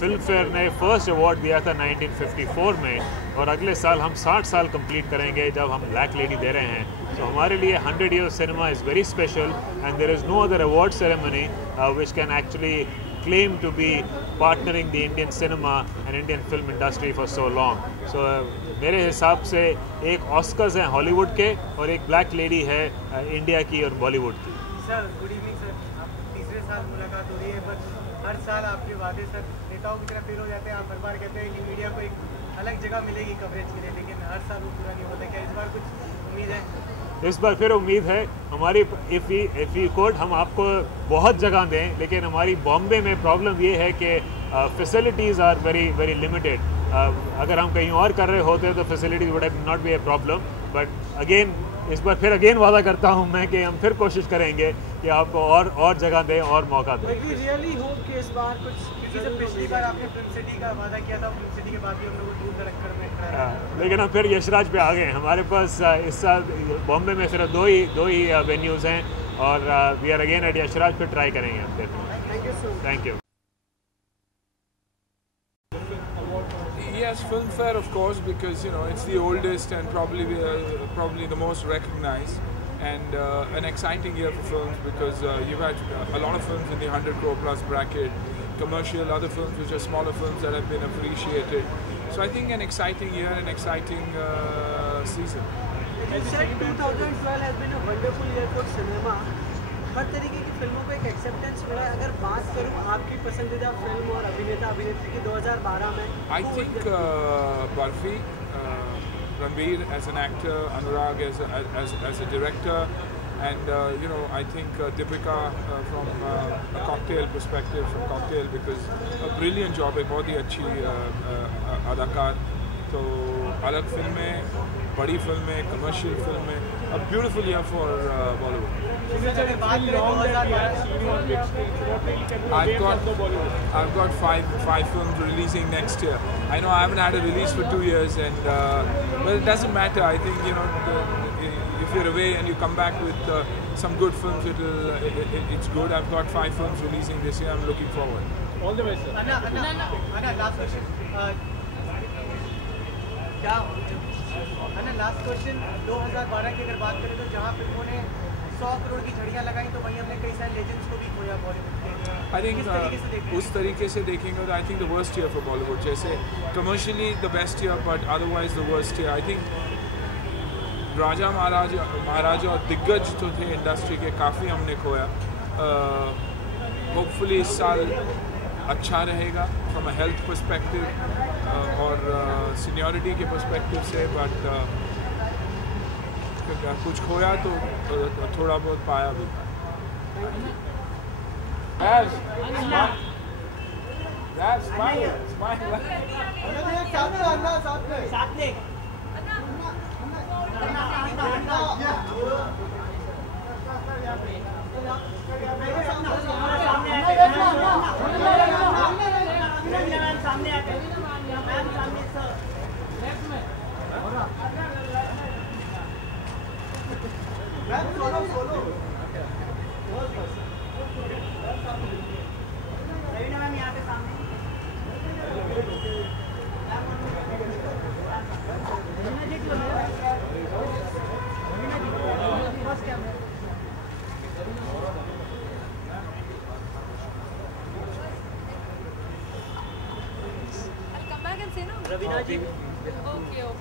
फिल्म फेयर ने फर्स्ट अवार्ड दिया था 1954 में और अगले साल हम 60 साल कंप्लीट करेंगे जब हम ब्लैक लेडी दे रहे हैं। तो हमारे लिए 100 years cinema is very special and there is no other award ceremony which can actually claim to be partnering the Indian cinema and Indian film industry for so long. So मेरे हिसाब से एक Oscars हैं Hollywood के और एक black lady है India की और बॉलीवुड की। सर गुड इवनिंग सर, आप तीसरे साल मुलाकात हो रही है, बट हर साल आपके वादे सर नेताओं की तरह फेल हो जाते हैं। आप हर बार कहते हैं कि मीडिया को एक अलग जगह मिलेगी कवरेज के लिए, लेकिन हर साल वो पूरा नहीं होता। क्या इस बार कुछ उम्मीद है? इस बार फिर उम्मीद है हमारी इफ़ वी कोड हम आपको बहुत जगह दें, लेकिन हमारी बॉम्बे में प्रॉब्लम ये है कि facilities are very very limited. अगर हम कहीं और कर रहे होते तो facilities would have not be a problem, but again इस बार फिर अगेन वादा करता हूँ मैं कि हम फिर कोशिश करेंगे कि आपको और जगह दें और मौका दें। रियली होप कि इस बार कुछ, क्योंकि जब पिछली बार आपने फिल्म सिटी का वादा किया था, फिल्म सिटी के बाद भी हम लोग दूर धड़ककर में लेकिन हम फिर यशराज पे आ गए। हमारे पास इस साल बॉम्बे में सिर्फ दो ही वेन्यूज़ हैं और we are again at Yashraj, फिर ट्राई करेंगे हम फिर। Thank you. Yes, Filmfare, of course, because it's the oldest and probably the most recognized, and an exciting year for films because you've had a lot of films in the 100 crore plus bracket, commercial, other films which are smaller films that have been appreciated. So I think an exciting year, an exciting season. You said 2012 has been a wonderful year for cinema. हर तरीके की फिल्मों को एक acceptance मिला है। अगर बात करूं आपकी पसंदीदा फिल्म और अभिनेता अभिनेत्री की 2012 में, I think Barfi, Ranveer as an actor, Anurag as a director, and I think Deepika from a Cocktail perspective, from Cocktail, because a brilliant job है, बहुत ही अच्छी अदाकार। तो अलग फिल्में, बड़ी फिल्में, कमर्शियल फिल्में, a beautiful year for Bollywood. I've got five films releasing next year. I know I haven't had a release for 2 years, and but it doesn't matter. I think if you're away and you come back with some good films, it's good. I've got 5 films releasing this year. I'm looking forward. All the best, sir. Anna, last question. Last question 2012 की अगर बात करें तो जहाँ फिल्मों ने 100 करोड़ की झड़ियाँ लगाई, तो वहीं हमने कई सारे लेजेंड्स को भी खोया बॉलीवुड के। आई थिंक उस तरीके से देखेंगे तो I think the worst year for Bollywood. जैसे commercially the best year, but otherwise the worst year. I think राजा महाराजा और दिग्गज जो थे इंडस्ट्री के, काफ़ी हमने खोया। होपफुली इस साल अच्छा रहेगा फ्रॉम अ हेल्थ पर्सपेक्टिव और सीनियरिटी के पर्सपेक्टिव से, बट कुछ खोया तो थोड़ा बहुत पाया भी। रवीना जी,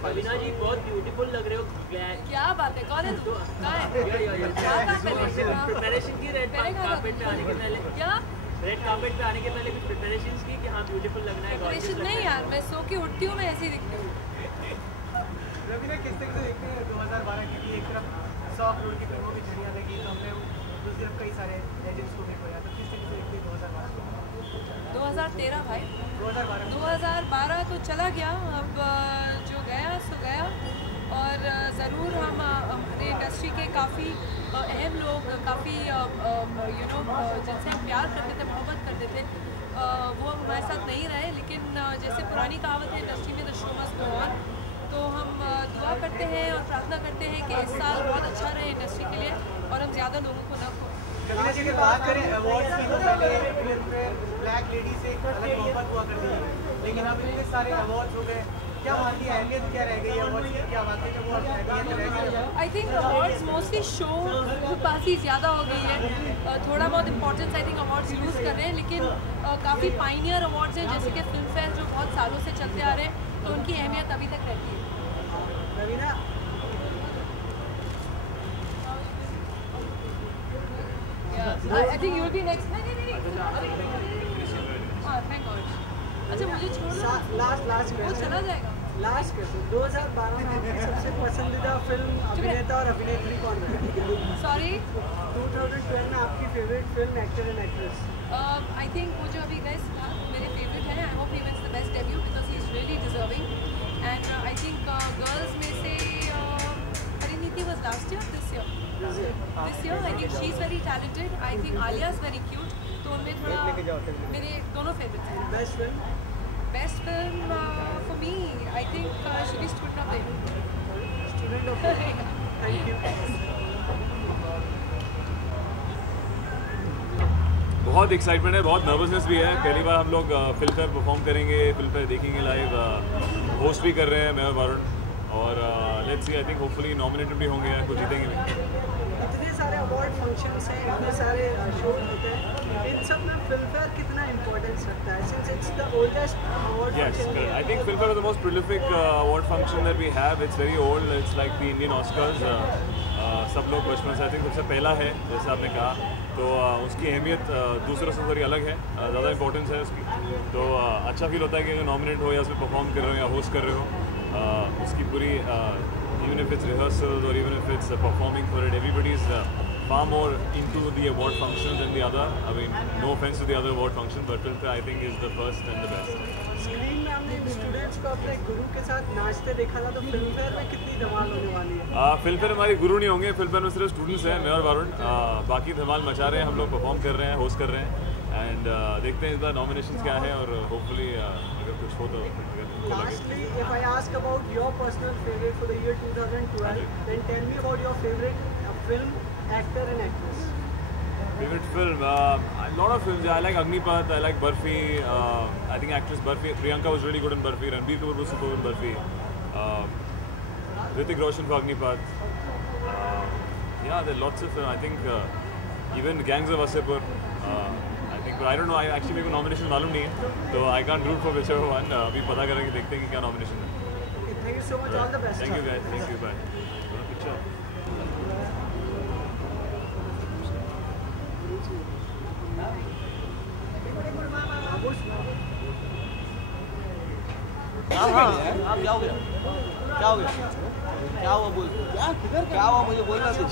रवीना जी बहुत ब्यूटीफुल लग रहे हो। क्या बात है, कौन है तू? प्रिपरेशन की रेड कार्पेट पे आने के पहले? क्या रेड कार्पेट पे आने के पहले कुछ प्रिपरेशन की कि हाँ ब्यूटीफुल लगना है? प्रिपरेशन नहीं यार, मैं सो के उठती हूँ, मैं ऐसे ही दिखती हूँ। रवीना, किस तरह से देखते हैं 2012 की भी एक तरफ 100 करोड़ की फिल्मों की झड़ियाँ लगी, तो हमने दूसरी तरफ कई सारे लेजेंड्स को भी खोया, तो किस तरह से देखते हैं 2013 भाई, 2012 2012 तो चला गया, अब जो गया सो गया। और ज़रूर हम हमारे इंडस्ट्री के काफ़ी अहम लोग, काफ़ी जिनसे हम प्यार करते थे, मोहब्बत करते थे, वो हमारे साथ नहीं रहे। लेकिन जैसे पुरानी कहावत है इंडस्ट्री में, the show must go on, तो हम दुआ करते हैं और प्रार्थना करते हैं कि इस साल बहुत अच्छा रहे इंडस्ट्री के लिए और हम ज़्यादा लोगों को न खो। करीना जी की बात करें अवार्ड्स की तो पहले ब्लैक लेडी से एक अलग मोहब्बत हुआ करती है, लेकिन अब इतने सारे अवार्ड्स हो गए, क्या वहाँ की अहमियत क्या रह गई है अवार्ड्स की? क्या वाकई में वो अहमियत रह गई? I think awards mostly show पासी ज़्यादा हो गई है, थोड़ा बहुत importance I think awards lose कर रहे हैं, लेकिन काफ़ी पाइनियर अवार्ड्स हैं जैसे कि फिल्म फेयर जो बहुत सालों से चलते आ रहे हैं, तो उनकी अहमियत अभी तक रहती है। Raveena I think you will be next. नहीं हाँ thank God। अच्छा मुझे छोड़ लास्ट वो चला जाएगा। लास्ट क्वेश्चन 2012 में आपकी सबसे पसंदीदा फिल्म अभिनेता और अभिनेत्री कौन है? सॉरी 2012 में आपकी favourite film actor and actress? I think वो जो अभी गैस था मेरे फेवरेट है। I hope he wins the best debut because he is really deserving and I think girls में से Parineeti was last year this year I think she is very talented. I think Alia is very cute, तो उनमें थोड़ा मेरे दोनों favourite हैं। Best film for me I think should B student of the year. Thank you. बहुत excitement है, बहुत nervousness भी है। पहली बार हम लोग फिल्म फेयर परफॉर्म करेंगे, फिल्म फेयर देखेंगे लाइव, होस्ट भी कर रहे हैं मैं और वरुण, और let's see I think hopefully nominated भी होंगे, कुछ जीतेंगे भी। इतने सारे अवार्ड फंक्शंस हैं, इतने सारे शो होते हैं, इन सब में फिल्म फेयर कितना इम्पोर्टेंस रखता है since it's the oldest award function? Yes, I think Film Fair is the most prolific award function that we have. It's very old. It's like the Indian Oscars. सब लोग बचपन से I think सबसे पहला है जैसे आपने कहा, तो उसकी अहमियत दूसरों से थोड़ी अलग है, ज़्यादा इंपॉर्टेंस है उसकी, तो अच्छा फील होता है कि अगर नॉमिनेट हो या उसमें परफॉर्म कर रहे हो या होस्ट कर रहे हो, उसकी पूरी even if it's rehearsals or even if it's performing for it, everybody is far more into the award function than the other. I mean, no offense to the other award function, but Film Fair I think is the first and the best. Screen में हमने students को अपने गुरु के साथ नाचते देखा था, तो फिल्म फेयर में कितनी धमाल होने वाली है? फिल्म फेयर हमारी गुरु नहीं होंगे, फिल्म फेयर में सिर्फ स्टूडेंट्स हैं, मैं और वरुण, बाकी धमाल मचा रहे हैं, हम लोग परफॉर्म कर रहे हैं, होस्ट कर रहे हैं, एंड देखते हैं इस बार नॉमिनेशंस क्या है और होपफुली अगर कुछ हो तो Lastly, if I ask about your personal favorite for the year 2012, then tell me about your favorite film, actor and actress. Favorite film? A lot of films. I like Agnipath, I like Barfi, I think actress Barfi, Priyanka was really good in Barfi, Ranbir Kapoor was super in Barfi, Hrithik Roshan for Agnipath, yeah, there are lots of films. I think even Gangs of Wasseypur, I don't know, I actually मेरे को nomination मालूम नहीं है, तो I can't root for whichever one. अभी पता करेंगे, देखते हैं कि क्या नॉमिनेशन है। Thank you so much, all the best. Thank you guys, thank you, bye. Picture. आप क्या हो गया? क्या हो गया? क्या हुआ बोल? क्या हुआ मुझे बोलना कुछ?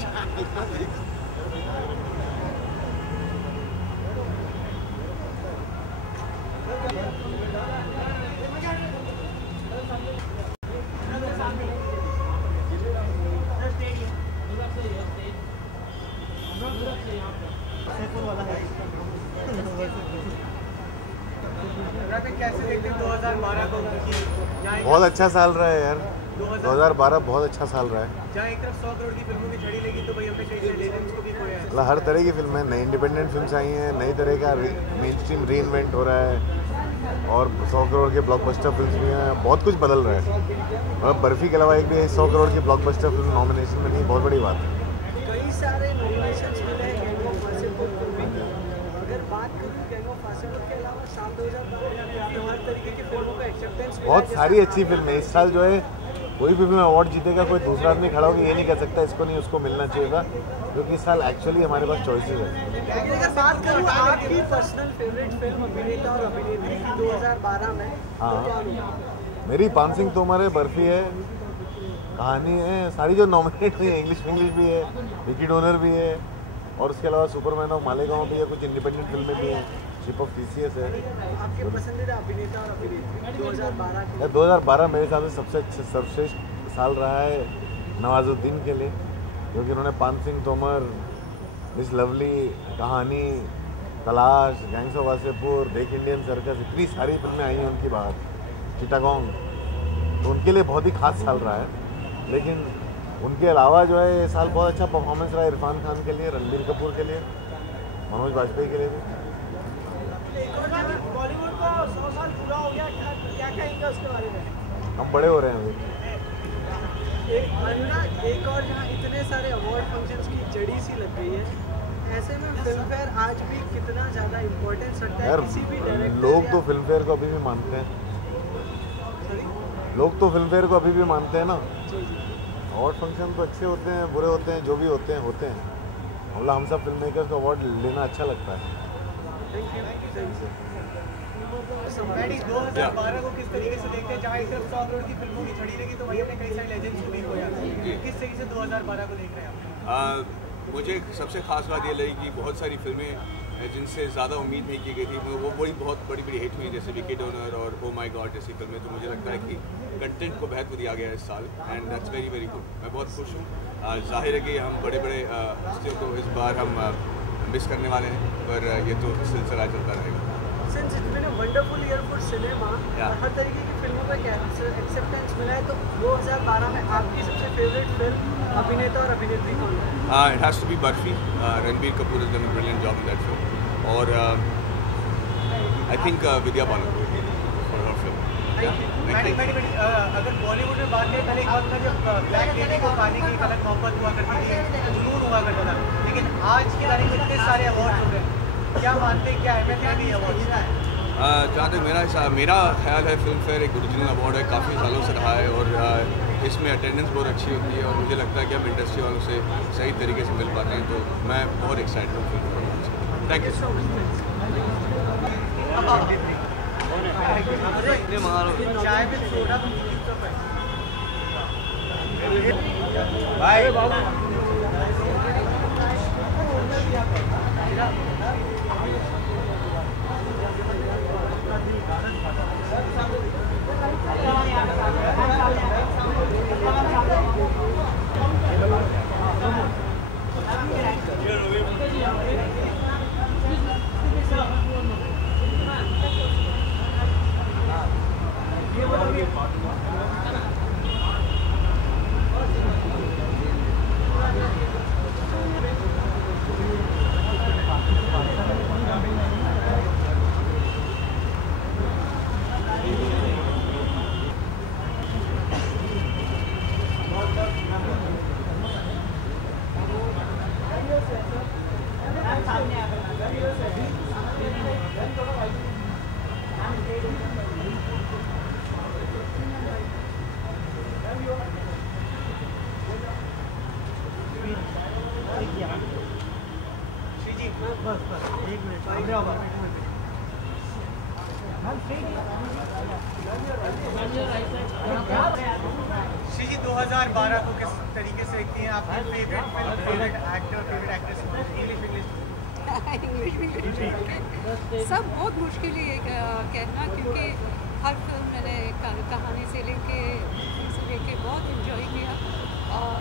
बहुत अच्छा साल रहा है यार, 2012 बहुत अच्छा साल रहा है। जहाँ एक तरफ 100 करोड़ की फिल्मों की झड़ी लगी, तो भाई हमने कई सारे लेजेंड्स को भी खोया है। मतलब हर तरह की फिल्में, नई इंडिपेंडेंट फिल्म्स आई हैं, नई तरह का मेन स्ट्रीम री इन्वेंट हो रहा है, और 100 करोड़ के ब्लॉकबस्टर फिल्म्स भी हैं, बहुत कुछ बदल रहा है। और बर्फी के अलावा एक भी 100 करोड़ की ब्लॉकबस्टर फिल्म नॉमिनेशन में नहीं, बहुत बड़ी बात है। कई सारे नॉमिनेशंस मिले हैं गैंग ऑफ वासेपुर को भी। अगर बात करूँ गैंग ऑफ वासेपुर के अलावा साल 2012 में हर तरीके की फिल्मों का एक्सेप्टेंस बहुत सारी अच्छी फिल्में इस साल जो है, कोई भी फिल्म अवार्ड जीतेगा, कोई दूसरा आदमी खड़ा होकर ये नहीं कह सकता इसको नहीं उसको मिलना चाहिए था, क्योंकि इस साल एक्चुअली हमारे पास चॉइसेस है। लेकिन अगर बात करूँ आपकी पर्सनल फेवरेट फिल्म अभिनेता और अभिनेत्री की 2012 में, हाँ, मेरी पान सिंह तोमर है, बर्फी है, कहानी है, सारी जो नॉमिनेट हुई है, इंग्लिश भी है, विकी डोनर भी है, और उसके अलावा सुपरमैन ऑफ मालेगांव भी है, कुछ इंडिपेंडेंट फिल्में भी हैं, शिप ऑफ TCS है। आपके पसंदीदा अभिनेता और अभिनेत्री 2012 की? 2012 मेरे हिसाब से सबसे सर्वश्रेष्ठ साल रहा है नवाजुद्दीन के लिए, क्योंकि उन्होंने पान सिंह तोमर, मिस लवली, कहानी, तलाश, गैंग्स ऑफ वासेपुर, देख इंडियन सर्कस, इतनी सारी फिल्में आई हैं उनकी बात, चिटागोंग, तो उनके लिए बहुत ही खास साल रहा है। लेकिन उनके अलावा जो है ये साल बहुत अच्छा परफॉर्मेंस रहा है इरफान खान के लिए, रणबीर कपूर के लिए, मनोज वाजपेयी के लिए भी। बॉलीवुड को 100 साल पूरा हो गया, क्या कहेंगे उसके बारे में? हम बड़े हो रहे हैं अभी। एक और यहाँ इतने सारे अवार्ड फंक्शंस की जड़ी सी लग गई है, ऐसे में फिल्म फेयर आज भी कितना ज़्यादा इम्पोर्टेंस रखता है किसी भी डायरेक्टर? लोग तो फिल्म फेयर को अभी भी मानते हैं, लोग तो फिल्म फेयर को अभी भी मानते हैं ना। अवार्ड फंक्शन तो अच्छे होते हैं, बुरे होते हैं, जो भी होते हैं मतलब हम सब फिल्म मेकर्स को अवार्ड लेना अच्छा लगता है। 2012 को किस तरीके से देखते हैं? जहाँ एक तरफ 100 करोड़ की फिल्मों की छड़ी लगी तो वहीं अपने कई सारे लेजेंड्स को भी खोया। किस तरीके से 2012 को देख रहे हैं आप? मुझे सबसे खास बात ये लगी कि बहुत सारी फिल्में जिनसे ज़्यादा उम्मीद नहीं की गई थी वो बहुत बड़ी हिट हुई, जैसे विकेट ओनर और ओ माई गॉड जैसी फिल्में। तो मुझे लगता है कि कंटेंट को महत्व दिया गया है इस साल, and that's very very good. मैं बहुत खुश हूँ। जाहिर है कि हम बड़े हस्तियों को इस बार हम मिस करने वाले हैं, पर ये तो सिलसिला चलता रहेगा। Since it's been a wonderful year for cinema, हर तरीके की फिल्मों को एक्सेप्टेंस मिला है, तो 2012 में आपकी सबसे फेवरेट फिल्म, अभिनेता और अभिनेत्री कौन है? It has to be barfi. Ranbir Kapoor has done a brilliant job in that film, और I think Vidya Balan for her film। अगर बॉलीवुड में बात करें, पहले एक वक्त था जब ब्लैक लेडी को पाने की एक अलग मोहब्बत हुआ करती थी, जुनून हुआ करता था, लेकिन आज की तारीख में इतने सारे अवार्ड हो गए, क्या मानते हैं, क्या अहमियत है ये अवार्ड? जहाँ तक मेरा ख्याल है, फिल्म फेयर एक ओरिजिनल अवार्ड है, काफ़ी सालों से रहा है, और इसमें अटेंडेंस बहुत अच्छी होती है, और मुझे लगता है कि हम इंडस्ट्री वालों से सही तरीके से मिल पाते हैं, तो मैं बहुत एक्साइटेड हूँ Filmfare. Thank you so much. Shriji 2012 को किस तरीके से देखती हैं? आपकी favourite film, favourite actor, favourite actress? English सब बहुत मुश्किल है कहना, क्योंकि हर फिल्म मैंने कहानी से लेके बहुत इन्जॉय किया, और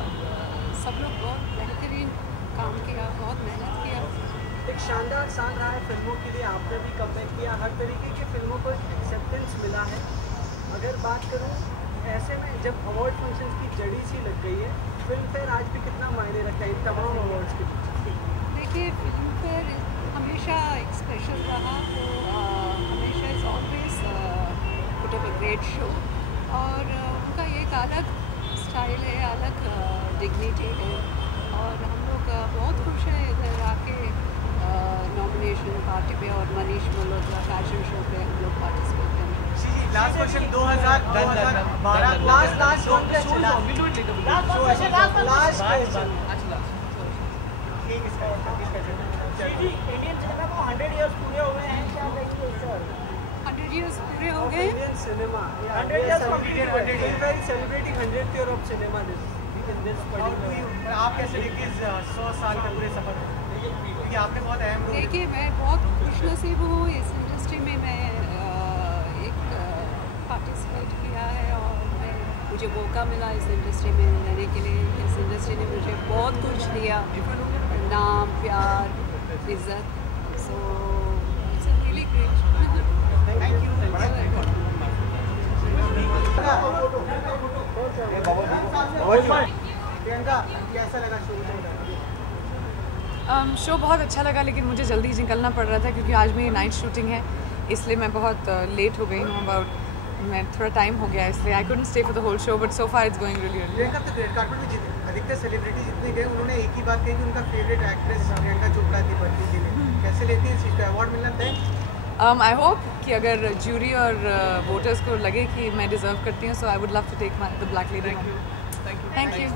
सब लोग बहुत बेहतरीन काम किया, बहुत मेहनत किया। एक शानदार साल रहा है फिल्मों के लिए, आपने भी कमबैक किया, हर तरीके की फिल्मों को एक्सेप्टेंस मिला है। अगर बात करूं ऐसे में, जब अवार्ड फंक्शंस की जड़ी सी लग गई है, फिल्म फेयर आज भी कितना मायने रखता है इन तमाम अवार्ड्स के पीछे? देखिए, फिल्म फेयर हमेशा एक स्पेशल रहा, तो हमेशा is always put up a great show, और उनका एक अलग स्टाइल है, अलग डिग्निटी है, और हम लोग बहुत खुश हैं इधर आके नॉमिनेशन पार्टी पे और मनीष मल्होत्रा फैशन शो पे हम लोग पार्टिसिपेट करें। Last question 2012 last Indian cinema को 100 इयर्स पूरे हो गए हैं, क्या कहेंगे सर? 100 इयर्स पूरे हो गए Indian cinema, 100 years completed, celebrating 100th year of cinema this आप कैसे देखते हैं 100 साल का पूरे सफर? क्योंकि आपने बहुत अहम रोल। देखिए, मैं बहुत खुशनसीब हूँ, इस इंडस्ट्री में मैं एक पार्टिसिपेट किया है, और मुझे मौका मिला इस इंडस्ट्री में रहने के लिए। इस इंडस्ट्री ने मुझे बहुत कुछ दिया, नाम, प्यार, इज्जत, so it's a really great. Thank you. Show बहुत अच्छा लगा, लेकिन मुझे जल्दी निकलना पड़ रहा था क्योंकि आज मेरी नाइट शूटिंग है, इसलिए मैं बहुत लेट हो गई हूँ। मैं थोड़ा टाइम हो गया, इसलिए I couldn't stay for the whole show, but so far it's going really well. Priyanka तो रेड कार्पेट में अधिकतर सेलिब्रिटी जितने गए उन्होंने एक ही बात कही कि उनका फेवरेट एक्ट्रेस प्रियंका चोपड़ा थी बर्फी के लिए। कैसे लेती हैं इस चीज़ का, अवार्ड मिलना तय? आई होप कि अगर जूरी और वोटर्स को लगे कि मैं डिजर्व करती हूँ, so I would love to take the black lady. Thank you.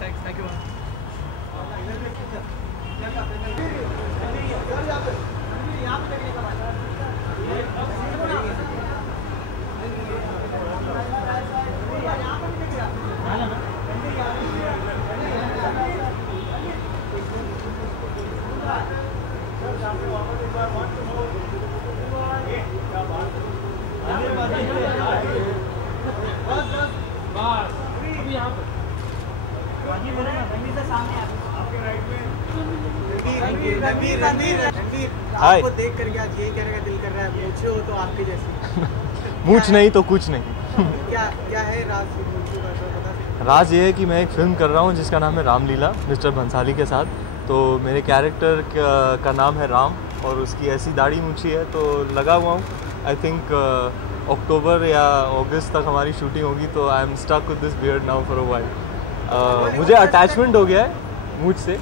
Ranveer, आपको देख करके आज यही कहने का दिल कर रहा है, मूछे हो तो आपके जैसी। मूछ नहीं तो कुछ नहीं। क्या है राज मूछों का, तो बता सकते? राज ये है कि मैं एक फ़िल्म कर रहा हूँ जिसका नाम है रामलीला, मिस्टर भंसाली के साथ। तो मेरे कैरेक्टर का नाम है राम और उसकी ऐसी दाढ़ी मूछी है, तो लगा हुआ हूँ। आई थिंक अक्टूबर या अगस्त तक हमारी शूटिंग होगी, तो I am stuck with this beard now for a while. मुझे अटैचमेंट हो गया है मूछ से,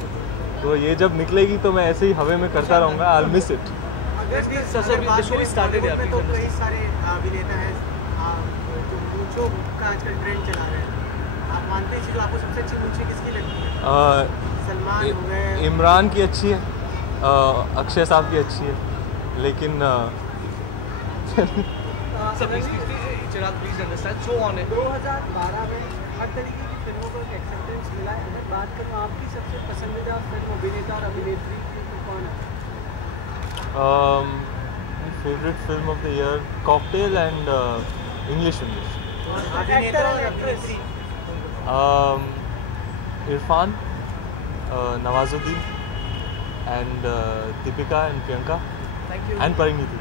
तो ये जब निकलेगी तो मैं ऐसे ही हवे में करता रहूँगा। I will miss it. तो कई सारे अभिनेता हैं जो मूछों का आजकल ट्रेंड चला रहे हैं, आप मानते हैं जो आपको सबसे अच्छी मूछें किसकी लगती है? सलमान हो गए, इमरान की अच्छी है, अक्षय साहब की अच्छी है, लेकिन चिराग प्लीज अंडरस्टैंड शो ऑन है। 2012 में हर तरीके की फिल्मों को एक्सेप्टेंस मिला है। अगर बात करूँ आपकी सबसे पसंदीदा फिल्म अभिनेता और अभिनेत्री कौन है? Favourite film of the year cocktail and English. अभिनेता और अभिनेत्री Irfan, Nawazuddin and Deepika and Priyanka and Parineeti.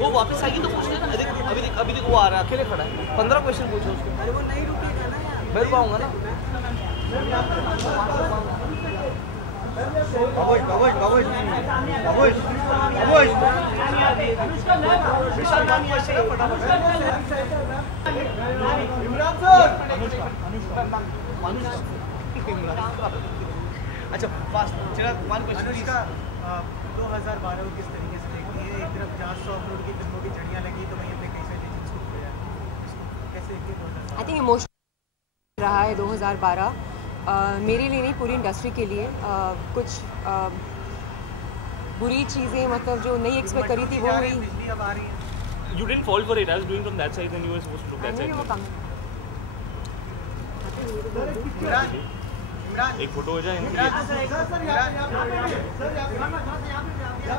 वो वापस आएगी तो पूछ लेना। अभी देखो वो आ रहा है, अकेले खड़ा है, 15 क्वेश्चन पूछो उसको। अरे वो नहीं रुकेगा ना यार, मैं रुकाऊंगा ना। अच्छा फास्ट चला वन क्वेश्चन। अनुष्का 2012 को किस तरीके से देखती है? एक तरफ जहाँ 100 करोड़ की फिल्मों की झड़ियाँ लगी तो वहीं अपने कई सारे लेजेंड्स को खोया, कैसे देखती है? आई थिंक इमोशनल रहा है 2012 मेरे लिए नहीं, पूरी इंडस्ट्री के लिए। कुछ बुरी चीज़ें मतलब जो नहीं एक्सपेक्ट करी थी वो हुई। You didn't fall for it. I was doing from that side and you were supposed to look that side. एक फोटो हो जाए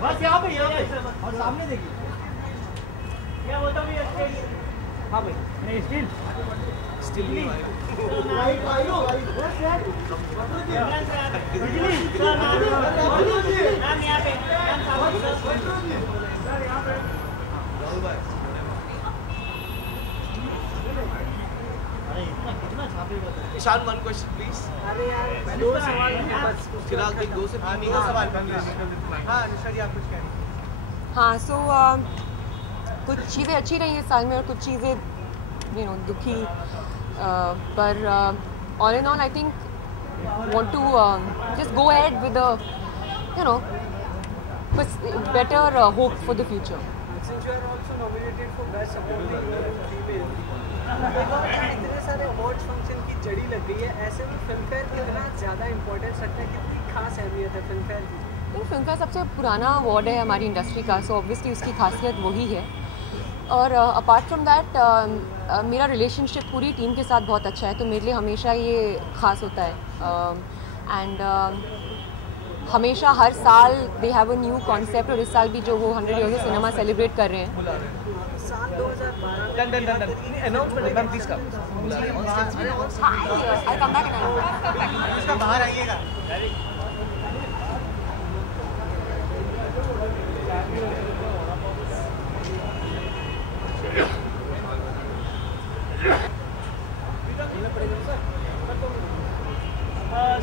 बस यहाँ पे और सामने देखिए क्या बोलता भैया। हाँ भाई नहीं स्टिल नहीं ईशान वन क्वेश्चन प्लीज। अरे यार दो सवाल बस, चिराग भाई 2 से 3 दो सवाल। हाँ अनुष्का जी आप कुछ कह रही हैं? हाँ सो कुछ चीज़ें अच्छी रही इस साल में और कुछ चीज़ें दुखी, पर all in all I think want to just go ahead with better hope for the future. Since you are also nominated for Best Supporting Female, इतने सारे अवार्ड्स फंक्शन की जड़ी लग गई है, ऐसे में फिल्मफेयर की इतना ज़्यादा इम्पोर्टेंस रखना कितनी खास अहमियत है फिल्मफेयर की? फिल्मफेयर सबसे पुराना अवार्ड है हमारी इंडस्ट्री का, सो ऑब्वियसली उसकी खासियत वही है। और अपार्ट फ्रॉम दैट मेरा रिलेशनशिप पूरी टीम के साथ बहुत अच्छा है, तो मेरे लिए हमेशा ये ख़ास होता है। एंड हमेशा हर साल they have a new concept, और इस साल भी जो वो 100 ईयर्स ऑफ सिनेमा सेलिब्रेट कर रहे हैं। साल 2012 अनाउंसमेंट मैम प्लीज कम बाहर आइएगा।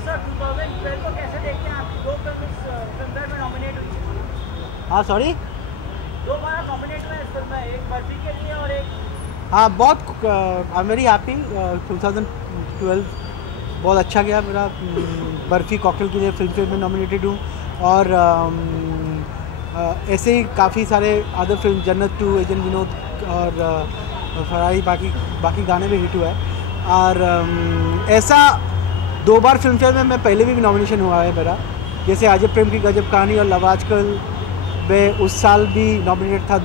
सर 2012 को कैसे देखते हैं? आपकी 2 फिल्म इस फिल्म फेयर में नॉमिनेट हुई है। हाँ सॉरी 2 बार नॉमिनेट हुए इस फिल्म में, एक बर्फी के लिए और एक। हाँ बहुत आई एम वेरी हैप्पी। 2012 बहुत अच्छा गया मेरा। बर्फी कॉकटेल के लिए फिल्म फेयर में नॉमिनेटेड हूँ, और ऐसे ही काफ़ी सारे अदर फिल्म, जन्नत 2, एजेंट विनोद और फरारी, बाकी गाने भी हिट हुआ है। और ऐसा 2 बार फिल्म फेयर में मैं पहले भी नॉमिनेशन हुआ है मेरा, जैसे अजब प्रेम की गजब कहानी और लव आजकल में उस साल भी नॉमिनेट था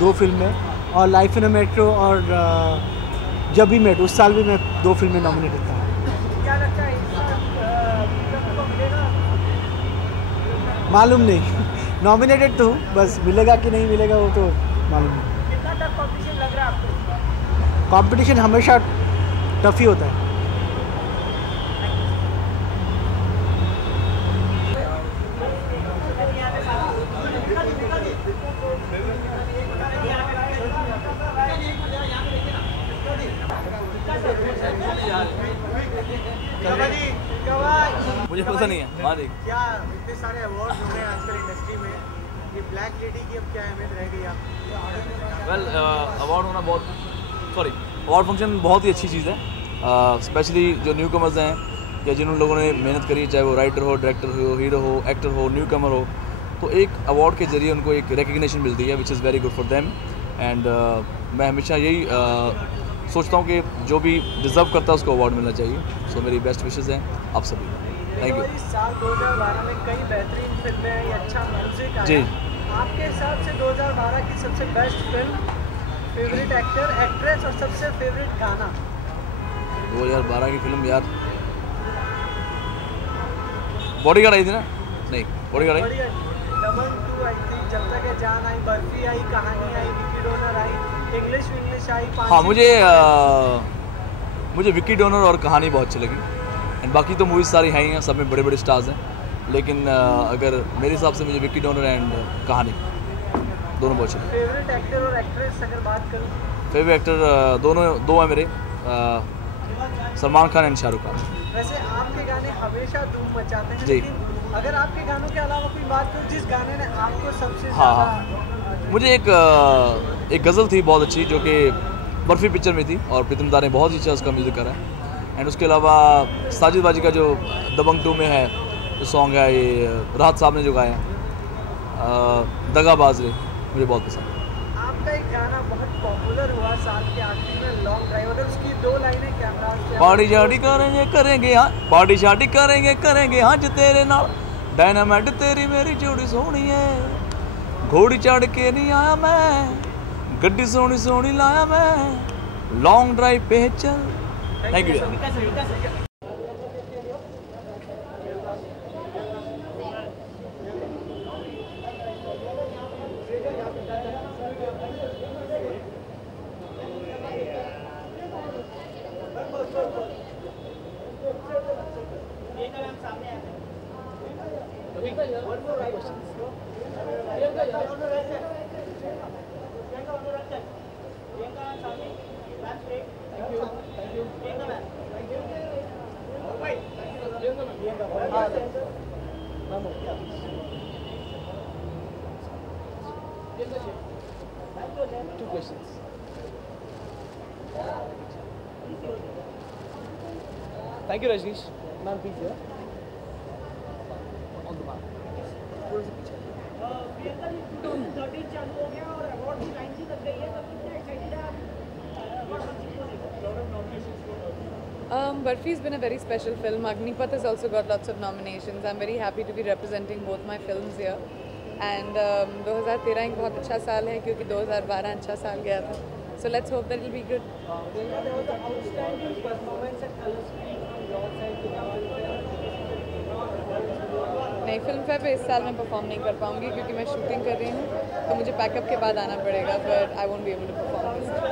2 फिल्म में, और लाइफ इन अ मेट्रो और जब भी मेट उस साल भी मैं 2 फिल्म में नॉमिनेटेड था। क्या लगता है इस साल मिलेगा? मालूम नहीं नॉमिनेटेड तो बस, मिलेगा कि नहीं मिलेगा वो तो मालूम नहीं। कितना टफ कॉम्पिटिशन लग रहा है आपको? कॉम्पिटिशन हमेशा टफ ही होता है। मुझे पता नहीं है। हाँ देख क्या इतने सारे अवार्ड मिले आजकल इंडस्ट्री में, ये ब्लैक लेडी की अब क्या अहमियत रह गई आप? वेल अवार्ड होना अवार्ड फंक्शन बहुत ही अच्छी चीज़ है, स्पेशली जो न्यू कमर्स हैं या जिन लोगों ने मेहनत करी, चाहे वो राइटर हो, डायरेक्टर हो, हीरो हो, एक्टर हो, न्यू कमर हो, तो एक अवार्ड के ज़रिए उनको एक रिकग्निशन मिलती है, which is very good for them. And मैं हमेशा यही सोचता हूँ कि जो भी डिज़र्व करता है उसको अवार्ड मिलना चाहिए। सो मेरी बेस्ट विशेज़ हैं आप सभी। Thank you. इस साल 2012 में कई बेहतरीन फिल्में हैं, अच्छा म्यूजिक आया। जी, आपके हिसाब से 2012 की सबसे best film, favourite actor, actress और सबसे फेवरेट गाना? 2012 की फिल्म यार बॉडीगार्ड आई थी ना? नहीं, बॉडीगार्ड आई, दबंग 2 आई थी, जब तक है जान आई, बर्फी आई, कहानी आई, विकी डोनर आई, इंग्लिश आई। हाँ मुझे विकी डोनर और कहानी बहुत अच्छी लगी। एंड बाकी तो मूवीज़ सारी हैं ही, सब में बड़े बड़े स्टार्स हैं, लेकिन अगर मेरे हिसाब से मुझे विकी डोनर एंड कहानी दोनों बहुत अच्छे। फेवरेट एक्टर और एक्ट्रेस अगर बात करूँ? फेवरेट एक्टर दो हैं मेरे, सलमान खान एंड शाहरुख खान। वैसे आपके गाने हमेशा धूम मचाते हैं, जी। लेकिन अगर आपके गानों के अलावा कोई बात करूँ जिस गाने ने आपको सबसे हाँ, मुझे एक गज़ल थी बहुत अच्छी जो कि बर्फी पिक्चर में थी, और प्रीतम दा ने बहुत ही अच्छा उसका म्यूज़िक करा है। एंड उसके अलावा साजिद बाजी का जो दबंग 2 में है जो सॉन्ग है, ये राहत साहब ने जो गाया दगाबाज रे, मुझे बहुत पसंद है। आपका एक गाना बहुत पॉपुलर हुआ साल के आखिर में, लॉन्ग ड्राइव, और उसकी 2 लाइनें कैमरा पार्टी शार्टी करेंगे हाँ, पार्टी शार्टी करेंगे हाँ जो तेरे नाल, डायनामाइट तेरी मेरी जोड़ी सोहनी है, घोड़ी चढ़ के नहीं आया मैं, गड्डी सोहनी सोहनी लाया मैं, लॉन्ग ड्राइव पे चल। Thank you. Two questions. Thank you, Rajneesh. Ma'am, please, yeah. On the mark. थोड़ा सा पीछे। प्रियंका जी 2013 चालू हो गया और अवार्ड की लाइन सी लग गई है, तो कितने एक्साइटेड हैं आप अवार्ड फंक्शन को लेकर? लॉट ऑफ नॉमिनेशंस को। Barfi's been a very special film. Agnipath has also got lots of nominations. I'm very happy to be representing both my films here. And 2013 एक बहुत अच्छा साल है क्योंकि 2012 अच्छा साल गया था. So let's hope that it'll be good. There was an outstanding performance at Color Screen from your side. नहीं, फिल्म फेयर पे इस साल मैं परफॉर्म नहीं कर पाऊँगी क्योंकि मैं शूटिंग कर रही हूँ, तो मुझे पैकअप के बाद आना पड़ेगा, but I won't be able to perform this time.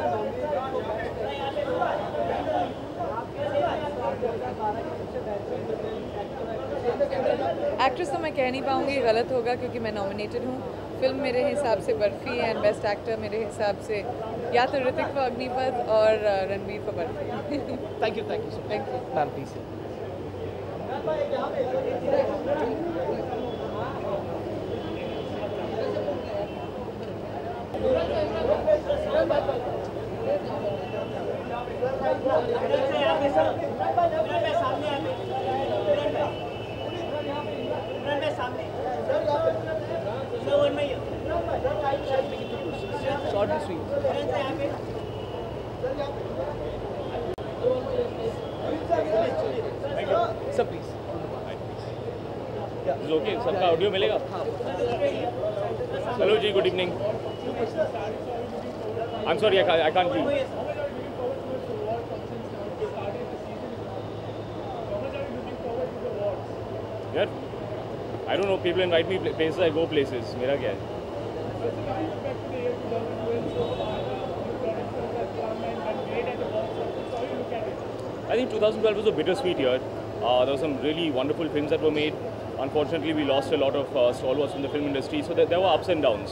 Actress तो मैं कह नहीं पाऊँगी, गलत होगा क्योंकि मैं नॉमिनेटेड हूँ। फिल्म मेरे हिसाब से बर्फ़ी एंड बेस्ट एक्टर मेरे हिसाब से या तो ऋतिक फॉर अग्निपथ और Ranveer for Barfi. Thank you thank you ma'am please. Short and sweet. Sir, please. Is okay? सबका ऑडियो मिलेगा? हेलो जी, good evening. I'm sorry, I can't hear you. Yaar, I don't know. People invite me places, I go places. मेरा क्या है? I think 2012 was a bittersweet year. There were some really wonderful films that were made. Unfortunately, we lost a lot of stalwarts in the film industry, so there were ups and downs.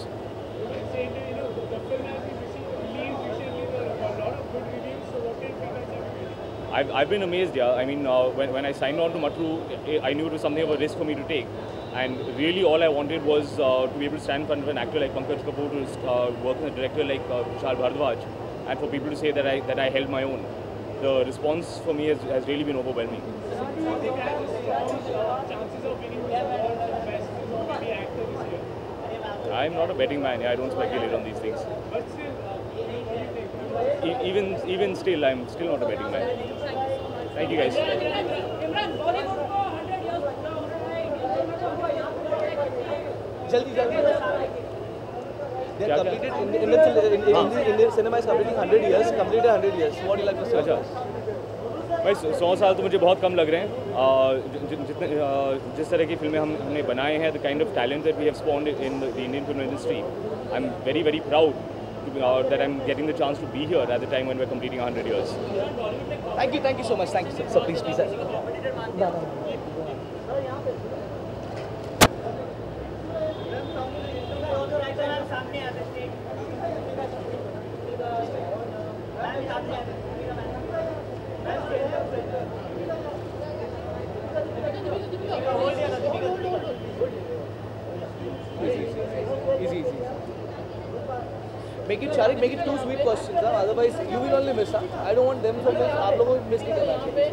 I've been amazed, yeah. I mean, when I signed on to Matru, I knew it was something of a risk for me to take. And really all I wanted was to be able to stand in front of an actor like Pankaj Kapoor, to work with a director like Vishal Bhardwaj, and for people to say that I held my own. The response for me has really been overwhelming. I'm not a betting man, yeah, I don't speculate on these things. Even still, I'm still not a betting man. Thank you guys. They have completed Indian cinema is completing 100 years. Completed 100 years. What do you like to say? अच्छा भाई 100 साल तो मुझे बहुत कम लग रहे हैं। जिस तरह की फिल्में हमने बनाए हैं, the kind of talent that we have spawned in the Indian film industry, I'm very, very proud that I'm getting the chance to be here at the time when we're completing 100 years. Thank you so much. Thank you, sir. So please. Easy. Make it Sharik, make it 2 sweet questions. Otherwise, you will only miss. I don't want them to miss. आप लोगों को miss नहीं करना चाहिए.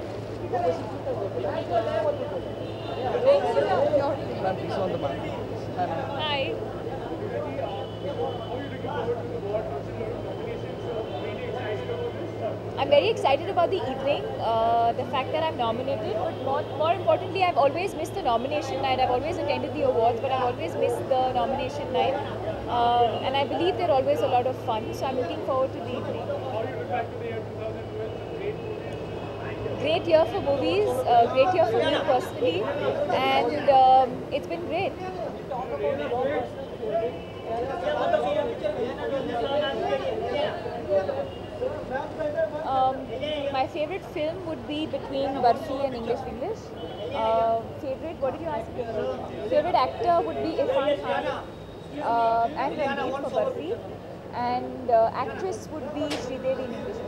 Ma'am, please on the mic. Hi. I'm very excited about the evening, the fact that I'm nominated, but more importantly, I've always missed the nomination night. I've always attended the awards, but I've always missed the nomination night. And I believe they're always a lot of fun, so I'm looking forward to the evening. Great year for movies, great year for me personally, and it's been great. My favorite film would be between Barfi and English. What did you ask me? Favorite actor would be Irfan Khan and Ranveer for Barfi, and actress would be Sridevi in English.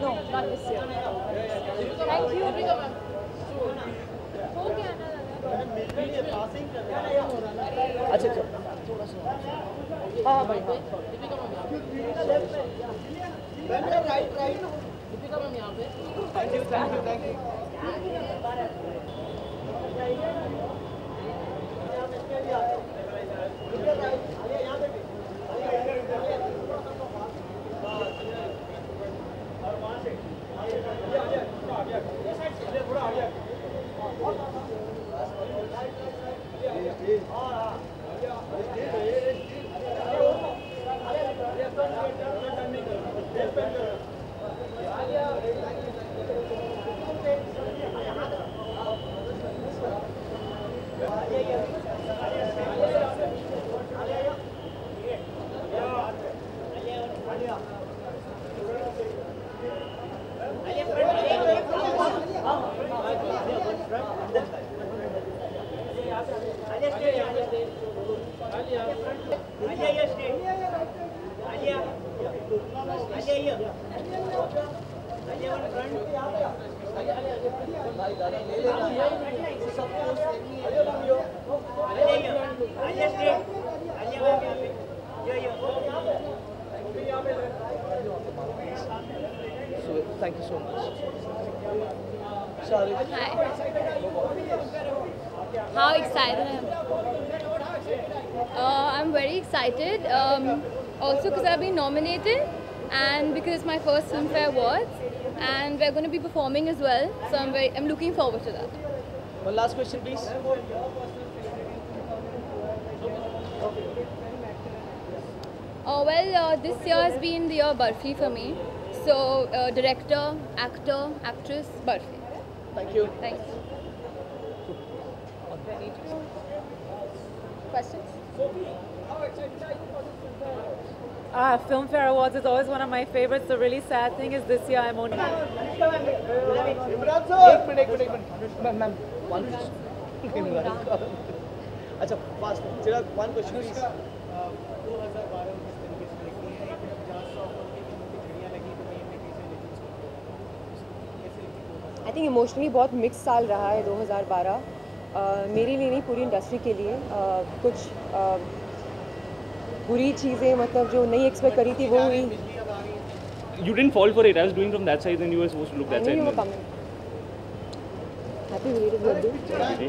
No, not this year. Thank you. अच्छा हाँ भाई Thank you so much. Hi. How excited I am. I'm very excited. Also because I've been nominated and because it's my first Filmfare Awards and we're going to be performing as well. So I'm looking forward to that. One last question, please. This year has been the year Barfi for me. So, director, actor, actress, Barfi. Thank you. Thanks. Questions? Filmfare Awards is always one of my favorites. The really sad thing is this year I'm only... One fast. Chirag, one question, please. I think emotionally बहुत mix साल रहा है 2012 मेरे लिए नहीं पूरी industry के लिए कुछ बुरी चीज़ें मतलब जो नहीं एक्सपेक्ट करी थी वो हुई. You didn't fall for it. I was doing from that side and you were supposed to look that side. Happy birthday birthday.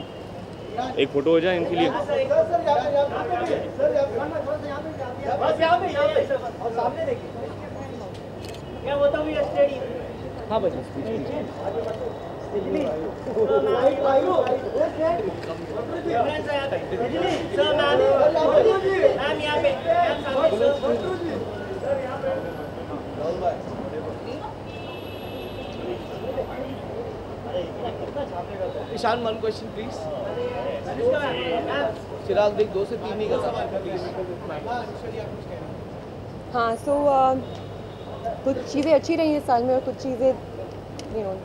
एक फोटो हो जाए इनके लिए. हाँ भाई. Ishan, one question please. चिराग देख 2 से 3 ही करता प्लीज. हाँ सो कुछ चीज़ें अच्छी रही इस साल में और कुछ चीज़ें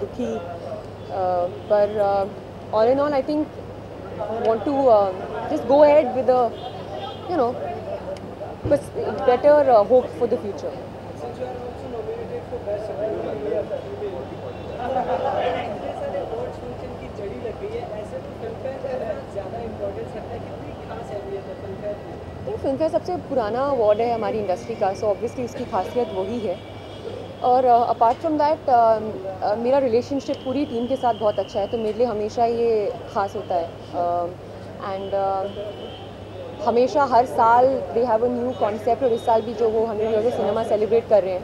दुखी पर all in all I think want to just go ahead with better hope for the future. Filmfare सबसे पुराना अवार्ड है हमारी इंडस्ट्री का, सो ऑब्वियसली इसकी खासियत वही है. और अपार्ट फ्रॉम दैट मेरा रिलेशनशिप पूरी टीम के साथ बहुत अच्छा है, तो मेरे लिए हमेशा ये ख़ास होता है. एंड हमेशा हर साल they have a new concept, और इस साल भी जो वो 100 ईयर्स ऑफ सिनेमा सेलिब्रेट कर रहे हैं.